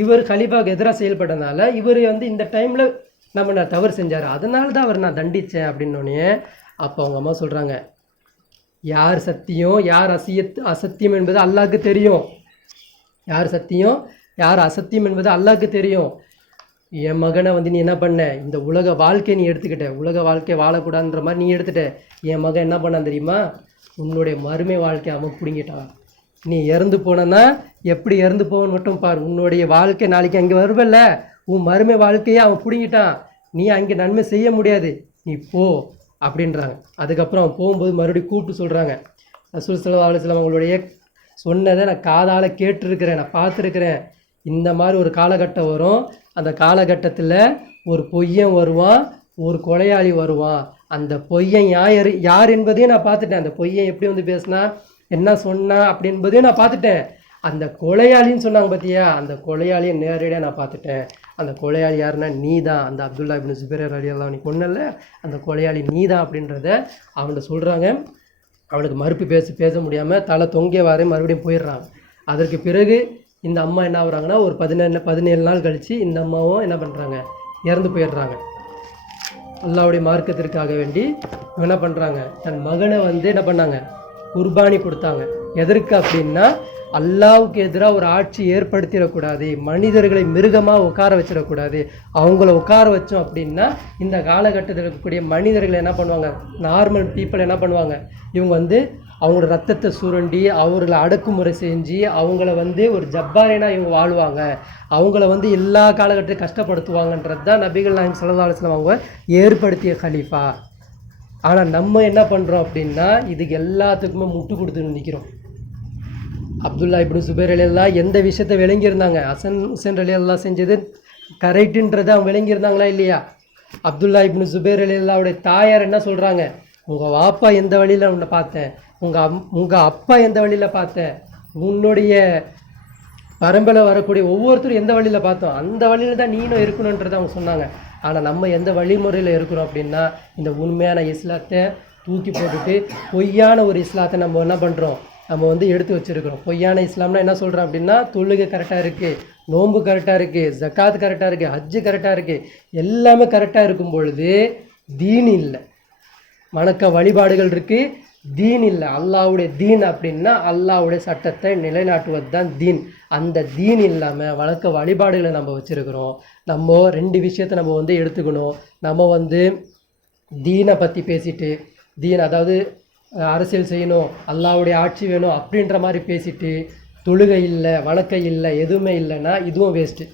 இவர் கலீஃபாவுக்கு எதிராக செயல்பட்டதுனால இவர் வந்து இந்த டைமில் நான் தவறு செஞ்சார், அதனால தான் அவர் நான் தண்டித்தேன் அப்படின்னோடனே அப்போ அவங்க அம்மா சொல்கிறாங்க, யார் சத்தியம் யார் அசத்தியம் என்பது அல்லாஹ்க்கு தெரியும், யார் சத்தியம் யார் அசத்தியம் என்பது அல்லாஹ்க்கு தெரியும். என் மகனை வந்து நீ என்ன பண்ண, இந்த உலக வாழ்க்கையை நீ எடுத்துக்கிட்ட, உலக வாழ்க்கை வாழக்கூடாதுன்ற மாதிரி நீ எடுத்துட்ட, என் மகன் என்ன பண்ணான் தெரியுமா, உன்னுடைய மறுமை வாழ்க்கையை அவன் பிடிங்கிட்டான். நீ இறந்து போனன்னா எப்படி இறந்து போவன்னு மட்டும் பார், உன்னுடைய வாழ்க்கை நாளைக்கு அங்கே வருவல்ல, உன் மறுமை வாழ்க்கையை அவன் பிடிங்கிட்டான், நீ அங்கே நன்மை செய்ய முடியாது, நீ போ அப்படின்றாங்க. அதுக்கப்புறம் அவன் போகும்போது மறுபடியும் கூப்பிட்டு சொல்கிறாங்க, ரசூல் ஸல்லல்லாஹு அலைஹி வஸல்லம் அவங்களுடைய சொன்னதை நான் காதால் கேட்டிருக்கிறேன், நான் பார்த்துருக்கிறேன், இந்த மாதிரி ஒரு காலகட்டம் வரும், அந்த காலகட்டத்தில் ஒரு பொய்யன் வருவான், ஒரு கொலையாளி வருவான், அந்த பொய்யன் யார் என்பதையும் நான் பார்த்துட்டேன், அந்த பொய்யன் எப்படி வந்து பேசினா என்ன சொன்னா அப்படி என்பதையும் நான் பார்த்துட்டேன், அந்த கொலையாளின்னு சொன்னாங்க பார்த்தியா, அந்த கொலையாளியை நேரடியாக நான் பார்த்துட்டேன், அந்த கொலையாளி யாருன்னா நீ தான், அந்த அப்துல்லா இப்னு ஜுபைர் ரலியல்லாஹு அன்ஹு கொன்னல்ல அந்த கொலையாளி நீ தான் அப்படின்றத அவன்கிட்ட சொல்கிறாங்க. அவனுக்கு மறுப்பு பேச முடியாமல் தலை தொங்கியவாறே மறுபடியும் போயிடுறாங்க. அதற்கு பிறகு இந்த அம்மா என்ன ஆகுறாங்கன்னா, ஒரு 17 நாள் கழித்து இந்த அம்மாவும் என்ன பண்ணுறாங்க, இறந்து போயிடுறாங்க. அல்லாஹ்வுடைய மார்க்கத்திற்காக வேண்டி என்ன பண்ணுறாங்க, தன் மகனை வந்து என்ன பண்ணாங்க, குர்பானி கொடுத்தாங்க. எதற்கு அப்படின்னா, அல்லாவுக்கு எதிராக ஒரு ஆட்சி ஏற்படுத்திடக்கூடாது, மனிதர்களை மிருகமாக உட்கார வச்சிடக்கூடாது. அவங்கள உட்கார வச்சோம் அப்படின்னா இந்த காலகட்டத்தில் இருக்கக்கூடிய மனிதர்கள் என்ன பண்ணுவாங்க, நார்மல் பீப்புள் என்ன பண்ணுவாங்க, இவங்க வந்து அவங்களோட ரத்தத்தை சுரண்டி அவர்களை அடக்குமுறை செஞ்சு அவங்கள வந்து ஒரு ஜப்பாரேனா இவங்க வாழ்வாங்க, அவங்கள வந்து எல்லா காலகட்டத்தையும் கஷ்டப்படுத்துவாங்கன்றது தான் நபிகள் நாயகம் ஸல்லல்லாஹு அலைஹி வஸல்லம் அவங்க ஏற்படுத்திய கலீஃபா. ஆனால் நம்ம என்ன பண்ணுறோம் அப்படின்னா இதுக்கு எல்லாத்துக்குமே முட்டு கொடுத்து நிற்கிறோம். அப்துல்லா இப்னு சுபைர் ரலியல்லாஹு எந்த விஷயத்தை விளங்கியிருந்தாங்க, ஹசன் ஹுசைன் ரலியல்லாஹு செஞ்சது கரெக்டுன்றதை அவங்க விளங்கியிருந்தாங்களா இல்லையா? அப்துல்லா இப்னு சுபைர் ரலியல்லாஹுடைய தாயார் என்ன சொல்கிறாங்க, உங்கள் வாப்பா எந்த வழியில் உன்னை பார்த்தேன், உங்கள் அப்பா எந்த வழியில் பார்த்தேன், உன்னுடைய பரம்பரை வரக்கூடிய ஒவ்வொருத்தரும் எந்த வழியில் பார்த்தோம், அந்த வழியில் தான் நீனும் இருக்கணுன்றதை அவங்க சொன்னாங்க. ஆனால் நம்ம எந்த வழிமுறையில் இருக்கிறோம் அப்படின்னா இந்த உண்மையான இஸ்லாத்தை தூக்கி போட்டுட்டு பொய்யான ஒரு இஸ்லாத்தை நம்ம என்ன பண்ணுறோம், நம்ம வந்து எடுத்து வச்சுருக்கிறோம். பொய்யான இஸ்லாம்னா என்ன சொல்கிறோம் அப்படின்னா தொழுகை கரெக்டாக இருக்குது, நோன்பு கரெக்டாக இருக்குது, ஜக்காத் கரெக்டாக இருக்குது, ஹஜ்ஜு கரெக்டாக இருக்குது, எல்லாமே கரெக்டாக இருக்கும் பொழுது தீன் இல்லை, வணக்க வழிபாடுகள் இருக்குது, தீன் இல்லை. அல்லாஹ்வுடைய தீன் அப்படின்னா அல்லாஹ்வுடைய சட்டத்தை நிலைநாட்டுவது தான் தீன். அந்த தீன் இல்லாமல் வழக்க வழிபாடுகளை நம்ம வச்சுருக்கிறோம். நம்ம ரெண்டு விஷயத்தை நம்ம வந்து எடுத்துக்கணும். நம்ம வந்து தீனை பற்றி பேசிட்டு, தீன் அதாவது அரசியல் செய்யணும், அல்லாஹ்வுடைய ஆட்சி வேணும் அப்படின்ற மாதிரி பேசிட்டு தொழுகை இல்லை, வழக்கை இல்லை, எதுவுமே இல்லைன்னா இதுவும் வேஸ்ட்டு.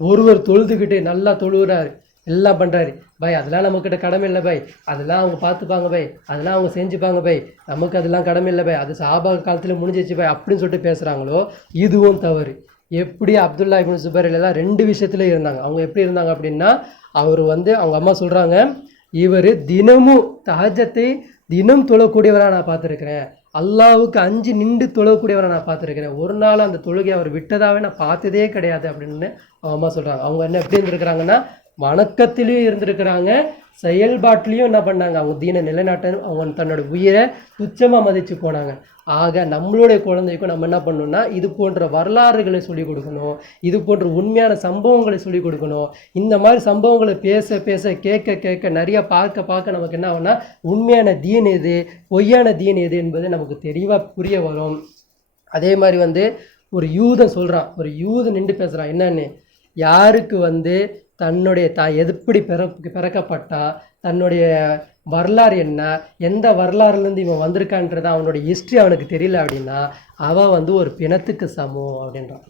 ஒருவர் தொழுதுகிட்டு நல்லா தொழுகிறாரு, எல்லாம் பண்ணுறாரு, பாய் அதெல்லாம் நம்மக்கிட்ட கடமை இல்லை பாய், அதெல்லாம் அவங்க பார்த்துப்பாங்க பாய், அதெல்லாம் அவங்க செஞ்சுப்பாங்க பாய், நமக்கு அதெல்லாம் கடமை இல்லை பாய், அது சஹாபா காலத்தில் முடிஞ்சிச்சு பாய் அப்படின்னு சொல்லிட்டு பேசுகிறாங்களோ இதுவும் தவறு. எப்படி அப்துல்லா இப்னு சுபைர் ரலியல்லாஹு ரெண்டு விஷயத்துல இருந்தாங்க. அவங்க எப்படி இருந்தாங்க அப்படின்னா அவர் வந்து அவங்க அம்மா சொல்கிறாங்க, இவர் தினமும் தஹஜ்ஜத்தை தினம் தொழக்கூடியவராக நான் பார்த்துருக்கிறேன், அல்லாவுக்கு 5 நின்று தொழக்கூடியவரை நான் பார்த்துருக்கிறேன், ஒரு நாள் அந்த தொழுகையை அவர் விட்டதாகவே நான் பார்த்ததே கிடையாது அப்படின்னு அவங்க அம்மா சொல்கிறாங்க. அவங்க என்ன எப்படி இருந்திருக்கிறாங்கன்னா வணக்கத்திலையும் இருந்திருக்கிறாங்க, செயல்பாட்டிலையும் என்ன பண்ணாங்க, அவங்க தீனை நிலைநாட்ட அவங்க தன்னோட உயிரை துச்சமாக மதித்து போனாங்க. ஆக நம்மளுடைய குழந்தைக்கும் நம்ம என்ன பண்ணணும்னா இது போன்ற வரலாறுகளை சொல்லிக் கொடுக்கணும், இது போன்ற உண்மையான சம்பவங்களை சொல்லிக் கொடுக்கணும். இந்த மாதிரி சம்பவங்களை பேச பேச கேட்க கேட்க நிறைய பார்க்க பார்க்க நமக்கு என்ன ஆகும்னா உண்மையான தீன் எது, பொய்யான தீன் எது என்பது நமக்கு தெளிவாக புரிய வரும். அதே மாதிரி வந்து ஒரு யூதன் சொல்கிறான், ஒரு யூதன் நின்று பேசுகிறான், என்னன்னு யாருக்கு வந்து தன்னுடைய எப்படி பிறக்கப்பட்டா, தன்னுடைய வரலாறு என்ன, எந்த வரலாறுலேருந்து இவன் வந்திருக்கான்றது அவனுடைய ஹிஸ்ட்ரி அவனுக்கு தெரியல அப்படின்னா அவன் வந்து ஒரு பிணத்துக்கு சமம் அப்படின்றான்.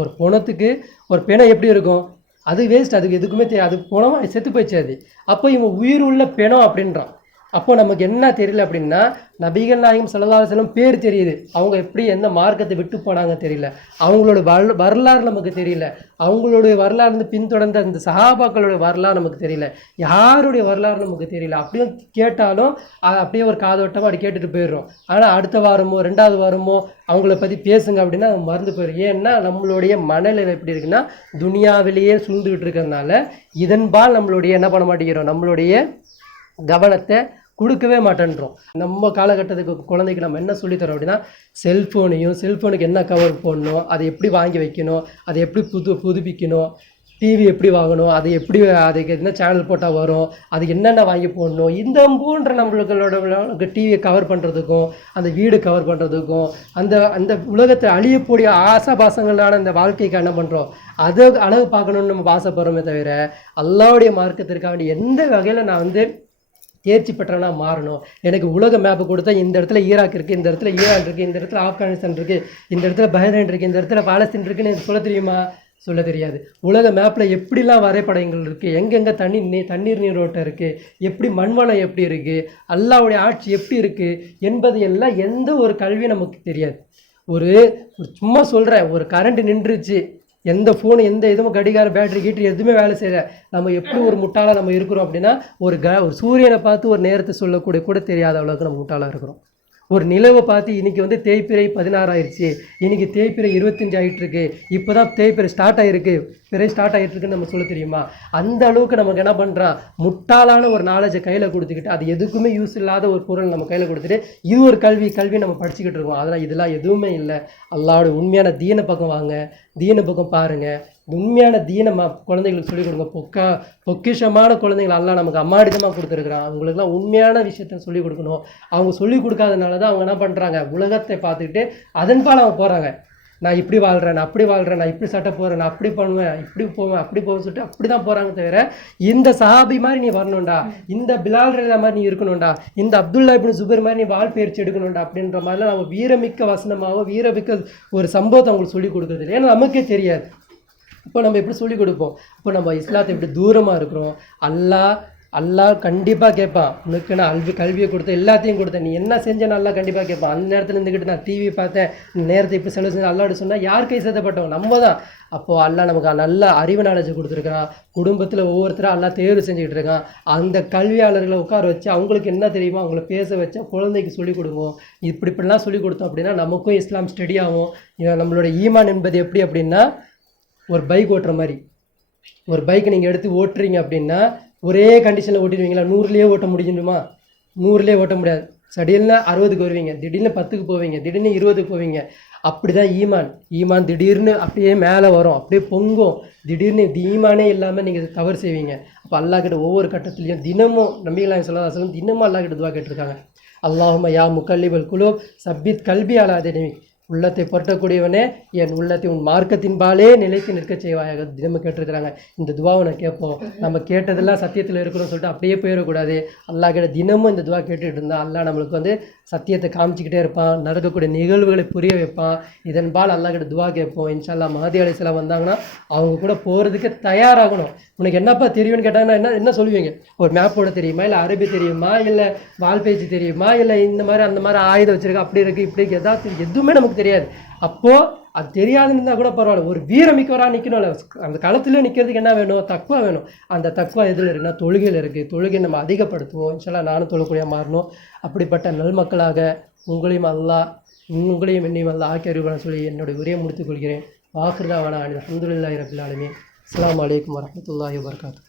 ஒரு பிணத்துக்கு ஒரு பிணம் எப்படி இருக்கும், அது வேஸ்ட், அதுக்கு எதுக்குமே அது பிணமாக செத்து போயிடுச்சு அது. அப்போ இவன் உயிர் உள்ள பிணம் அப்படின்றான். அப்போ நமக்கு என்ன தெரியல அப்படின்னா நபிகள் நாயகம் ஸல்லல்லாஹு அலைஹி வஸல்லம் பேர் தெரியுது, அவங்க எப்படி எந்த மார்க்கத்தை விட்டு போனாங்க தெரியல, அவங்களோட வரலாறு நமக்கு தெரியல, அவங்களுடைய வரலாறு வந்து பின்தொடர்ந்த அந்த சஹாபாக்களுடைய வரலாறு நமக்கு தெரியல, யாருடைய வரலாறு நமக்கு தெரியல. அப்படியும் கேட்டாலும் அப்படியே ஒரு காதோட்டமாக அப்படி கேட்டுட்டு போயிடுறோம். ஆனால் அடுத்த வாரமோ 2வது வாரமோ அவங்கள பற்றி பேசுங்க அப்படின்னா மறந்து போயிடும். ஏன்னா நம்மளுடைய மனநிலை எப்படி இருக்குன்னா துனியாவிலேயே சூழ்ந்துக்கிட்டு இருக்கிறதுனால இதன்பால் நம்மளுடைய என்ன பண்ண மாட்டேங்கிறோம், நம்மளுடைய கவனத்தை கொடுக்கவே மாட்டேன்றோம். நம்ம காலகட்டத்துக்கு குழந்தைக்கு நம்ம என்ன சொல்லித்தரோம் அப்படின்னா செல்ஃபோனுக்கு என்ன கவர் போடணும், அதை எப்படி வாங்கி வைக்கணும், அதை எப்படி புதுப்பிக்கணும், டிவி எப்படி வாங்கணும், அது எப்படி அதுக்கு என்ன சேனல் போட்டால் வரும், அதுக்கு என்னென்ன வாங்கி போடணும், இந்த போன்ற நம்மளோட டிவியை கவர் பண்ணுறதுக்கும் அந்த வீடு கவர் பண்ணுறதுக்கும் அந்த அந்த உலகத்தை அழியக்கூடிய ஆசாபாசங்களான இந்த வாழ்க்கைக்கு என்ன பண்ணுறோம், அதை அழகு பார்க்கணுன்னு நம்ம ஆசைப்படுறோமே தவிர அல்லாஹ்வுடைய மார்க்கத்திற்காக வேண்டிய எந்த வகையில் நான் வந்து தேர்ச்சி பெற்றனா மாறணும், எனக்கு உலக மேப்பு கொடுத்தா இந்த இடத்துல ஈராக் இருக்குது, இந்த இடத்துல ஈரான் இருக்குது, இந்த இடத்துல ஆப்கானிஸ்தான் இருக்குது, இந்த இடத்துல பஹ்ரைன் இருக்குது, இந்த இடத்துல பாலஸ்தீன் இருக்குன்னு எனக்கு சொல்ல தெரியுமா, சொல்ல தெரியாது. உலக மேப்பில் எப்படிலாம் வரைபடங்கள் இருக்குது, எங்கெங்கே தண்ணீர் நீரோட்டம் இருக்குது, எப்படி மண்வளம் எப்படி இருக்குது, அல்லாஹ்வுடைய ஆட்சி எப்படி இருக்குது என்பது எல்லாம் எந்த ஒரு கல்வியும் நமக்கு தெரியாது. ஒரு சும்மா சொல்கிறேன், ஒரு கரண்ட் நின்றுச்சு, எந்த ஃபோனு எந்த எதுவும் கடிகாரம் பேட்டரி கீட்டரி எதுவுமே வேலை செய்யலை, நம்ம எப்படி ஒரு முட்டாளாக நம்ம இருக்கிறோம் அப்படின்னா ஒரு சூரியனை பார்த்து ஒரு நேரத்தை சொல்லக்கூடிய கூட தெரியாத அளவுக்கு நம்ம முட்டாளாக இருக்கிறோம். ஒரு நிலவை பார்த்து இன்றைக்கி வந்து தேய்பிறை 16 ஆயிடுச்சு, இன்றைக்கி தேய்பிறை 25 ஆகிட்டுருக்கு, இப்போ தான் தேய்பிறை ஸ்டார்ட் ஆகிருக்கு, பிறை ஸ்டார்ட் ஆகிட்டுருக்குன்னு நம்ம சொல்ல தெரியுமா? அந்த அளவுக்கு நமக்கு என்ன பண்ணுறான், முட்டாளான ஒரு நாலேஜை கையில் கொடுத்துக்கிட்டு அது எதுக்குமே யூஸ் இல்லாத ஒரு பொருள் நம்ம கையில் கொடுத்துட்டு இது ஒரு கல்வி நம்ம படிச்சுக்கிட்டு இருக்கோம். அதெல்லாம் இதெல்லாம் எதுவுமே இல்லை. அல்லாஹ்வுடைய உண்மையான தீன பக்கம் வாங்க, தீன பக்கம் பாருங்கள். உண்மையான தீனமா குழந்தைகளுக்கு சொல்லிக் கொடுங்க. பொக்கிஷமான குழந்தைகள் எல்லாம் நமக்கு அம்மாடிதமாக கொடுத்துருக்குறான். அவங்களுக்குலாம் உண்மையான விஷயத்த சொல்லிக் கொடுக்கணும். அவங்க சொல்லிக் கொடுக்காதனால தான் அவங்க என்ன பண்ணுறாங்க, உலகத்தை பார்த்துக்கிட்டு அதன்பால் அவங்க போகிறாங்க. நான் இப்படி வாழ்கிறேன், நான் அப்படி வாழ்கிறேன், நான் இப்படி சட்டை போடுறேன், நான் அப்படி பண்ணுவேன், இப்படி போவேன், அப்படி போவேன்னு சொல்லிட்டு அப்படி தான் போகிறாங்க. தவிர இந்த சஹாபி மாதிரி நீ வரணும்டா, இந்த பிலால் ரலியல்லாஹு அன்ஹு மாதிரி நீ இருக்கணும்டா, இந்த அப்துல்லா இப்னு ஜுபைர் மாதிரி நீ வாழ்பெயர்ச்சி எடுக்கணும்டா அப்படின்ற மாதிரிலாம் நம்ம வீரமிக்க வசனமாகவோ வீரமிக்க ஒரு சம்பவத்தை அவங்களுக்கு சொல்லிக் கொடுக்குறது இல்லை. ஏன்னா நமக்கே தெரியாது. இப்போ நம்ம எப்படி சொல்லிக் கொடுப்போம்? இப்போ நம்ம இஸ்லாத்தை எப்படி தூரமாக இருக்கிறோம். அல்லாஹ் கண்டிப்பாக கேட்பான். உனக்கு நான் கல்வியை கொடுத்தேன், எல்லாத்தையும் கொடுத்தேன், நீ என்ன செஞ்சேன்னு அல்லாஹ் கண்டிப்பாக கேட்பான். அந்த நேரத்தில் இருந்துக்கிட்டு நான் டிவி பார்த்தேன், நேரத்தை இப்போ செலவு செஞ்சு அல்லாஹ்ட்ட சொன்னால் யார் கை சேதப்பட்டவங்க? நம்ம தான். அப்போது அல்லாஹ் நமக்கு நல்ல அறிவு நாலேஜ் கொடுத்துருக்கான். குடும்பத்தில் ஒவ்வொருத்தரும் அல்லாஹ் தேர்வு செஞ்சுக்கிட்டு இருக்கான். அந்த கல்வியாளர்களை உட்கார வச்சு அவங்களுக்கு என்ன தெரியுமோ அவங்கள பேச வச்சா குழந்தைக்கு சொல்லிக் கொடுங்க. இப்படிலாம் சொல்லிக் கொடுத்தோம் அப்படின்னா நமக்கும் இஸ்லாம் ஸ்டடி ஆகும். நம்மளோட ஈமான் என்பது எப்படி அப்படின்னா, ஒரு பைக் ஓட்டுற மாதிரி. ஒரு பைக்கை நீங்கள் எடுத்து ஓட்டுறீங்க அப்படின்னா ஒரே கண்டிஷனில் ஓட்டிடுவீங்களா? 100லேயே ஓட்ட முடியுமா? 100லேயே ஓட்ட முடியாது. திடீர்னு 60க்கு வருவீங்க, திடீர்னு 10க்கு போவீங்க, திடீர்னு 20க்கு போவீங்க. அப்படி தான் ஈமான் திடீர்னு அப்படியே மேலே வரும், அப்படியே பொங்கும். திடீர்னு ஈமானே இல்லாமல் நீங்கள் தவறு செய்வீங்க. அப்போ அல்லாஹ் கிட்ட ஒவ்வொரு கட்டத்துலையும் தினமும் நபிகளாம் ஸல்லல்லாஹு தினமும் அல்லாஹ் கிட்ட துவா கேட்டிருக்காங்க. அல்லாஹும்ம யா முகல்லிபல் குலூப் சப்பித் கல்பி அலா தீனிக். உள்ளத்தை புரட்டக்கூடியவனே என் உள்ளத்தை உன் மார்க்கத்தின்பாலே நிலைத்து நிற்க செய்வாயாக தினமும் கேட்டிருக்கிறாங்க. இந்த துவாவை நான் கேட்போம். நம்ம கேட்டதெல்லாம் சத்தியத்தில் இருக்கணும்னு சொல்லிட்டு அப்படியே போயிடக்கூடாது. அல்லாஹ் கிட்ட தினமும் இந்த துவா கேட்டுகிட்டு இருந்தால் அல்லாஹ் நம்மளுக்கு சத்தியத்தை காமிச்சிக்கிட்டே இருப்பான். நடக்கக்கூடிய நிகழ்வுகளை புரிய வைப்பான். இதன்பால் அல்லாஹ் கிட்ட துவா கேட்போம். இன்ஷா அல்லாஹ் மஹதி அலைஹிஸ்ஸலாம் வந்தாங்கன்னா அவங்க கூட போகிறதுக்கு தயாராகணும். உனக்கு என்னப்பா தெரியும்னு கேட்டாங்கன்னா என்ன சொல்லுவீங்க? ஒரு மேப் போட தெரியுமா, இல்லை அரபி தெரியுமா, இல்லை வால்பேச்சு தெரியுமா, இல்லை இந்த மாதிரி அந்த மாதிரி ஆயுதம் வச்சுருக்கா, அப்படி இருக்குது இப்படி ஏதாவது எதுவுமே நமக்கு தெரியாது. அப்போது அது தெரியாதுன்னு இருந்தால் கூட பரவாயில்ல. ஒரு வீரமிக்கவராக நிற்கணும்ல. அந்த காலத்தில் நிற்கிறதுக்கு என்ன வேணும்? தக்வா வேணும். அந்த தக்வா எதில் இருக்குன்னா தொழுகையில் இருக்குது. தொழுகை நம்ம அதிகப்படுத்துவோம். இன்ஷா நானும் தொழுகையா மாறணும். அப்படிப்பட்ட நல்மக்களாக உங்களையும் என்னையும் அல்லாஹ் ஆக்கி அறிவுகளை சொல்லி என்னுடைய உரையை முடித்துக் கொள்கிறேன். வாஹிர் தாவானா அல்ஹம்துலில்லாஹி ரப்பில் ஆலமீன். அஸ்ஸலாமு அலைக்கும் வரஹ்மத்துல்லாஹி வபரகாத்துஹு.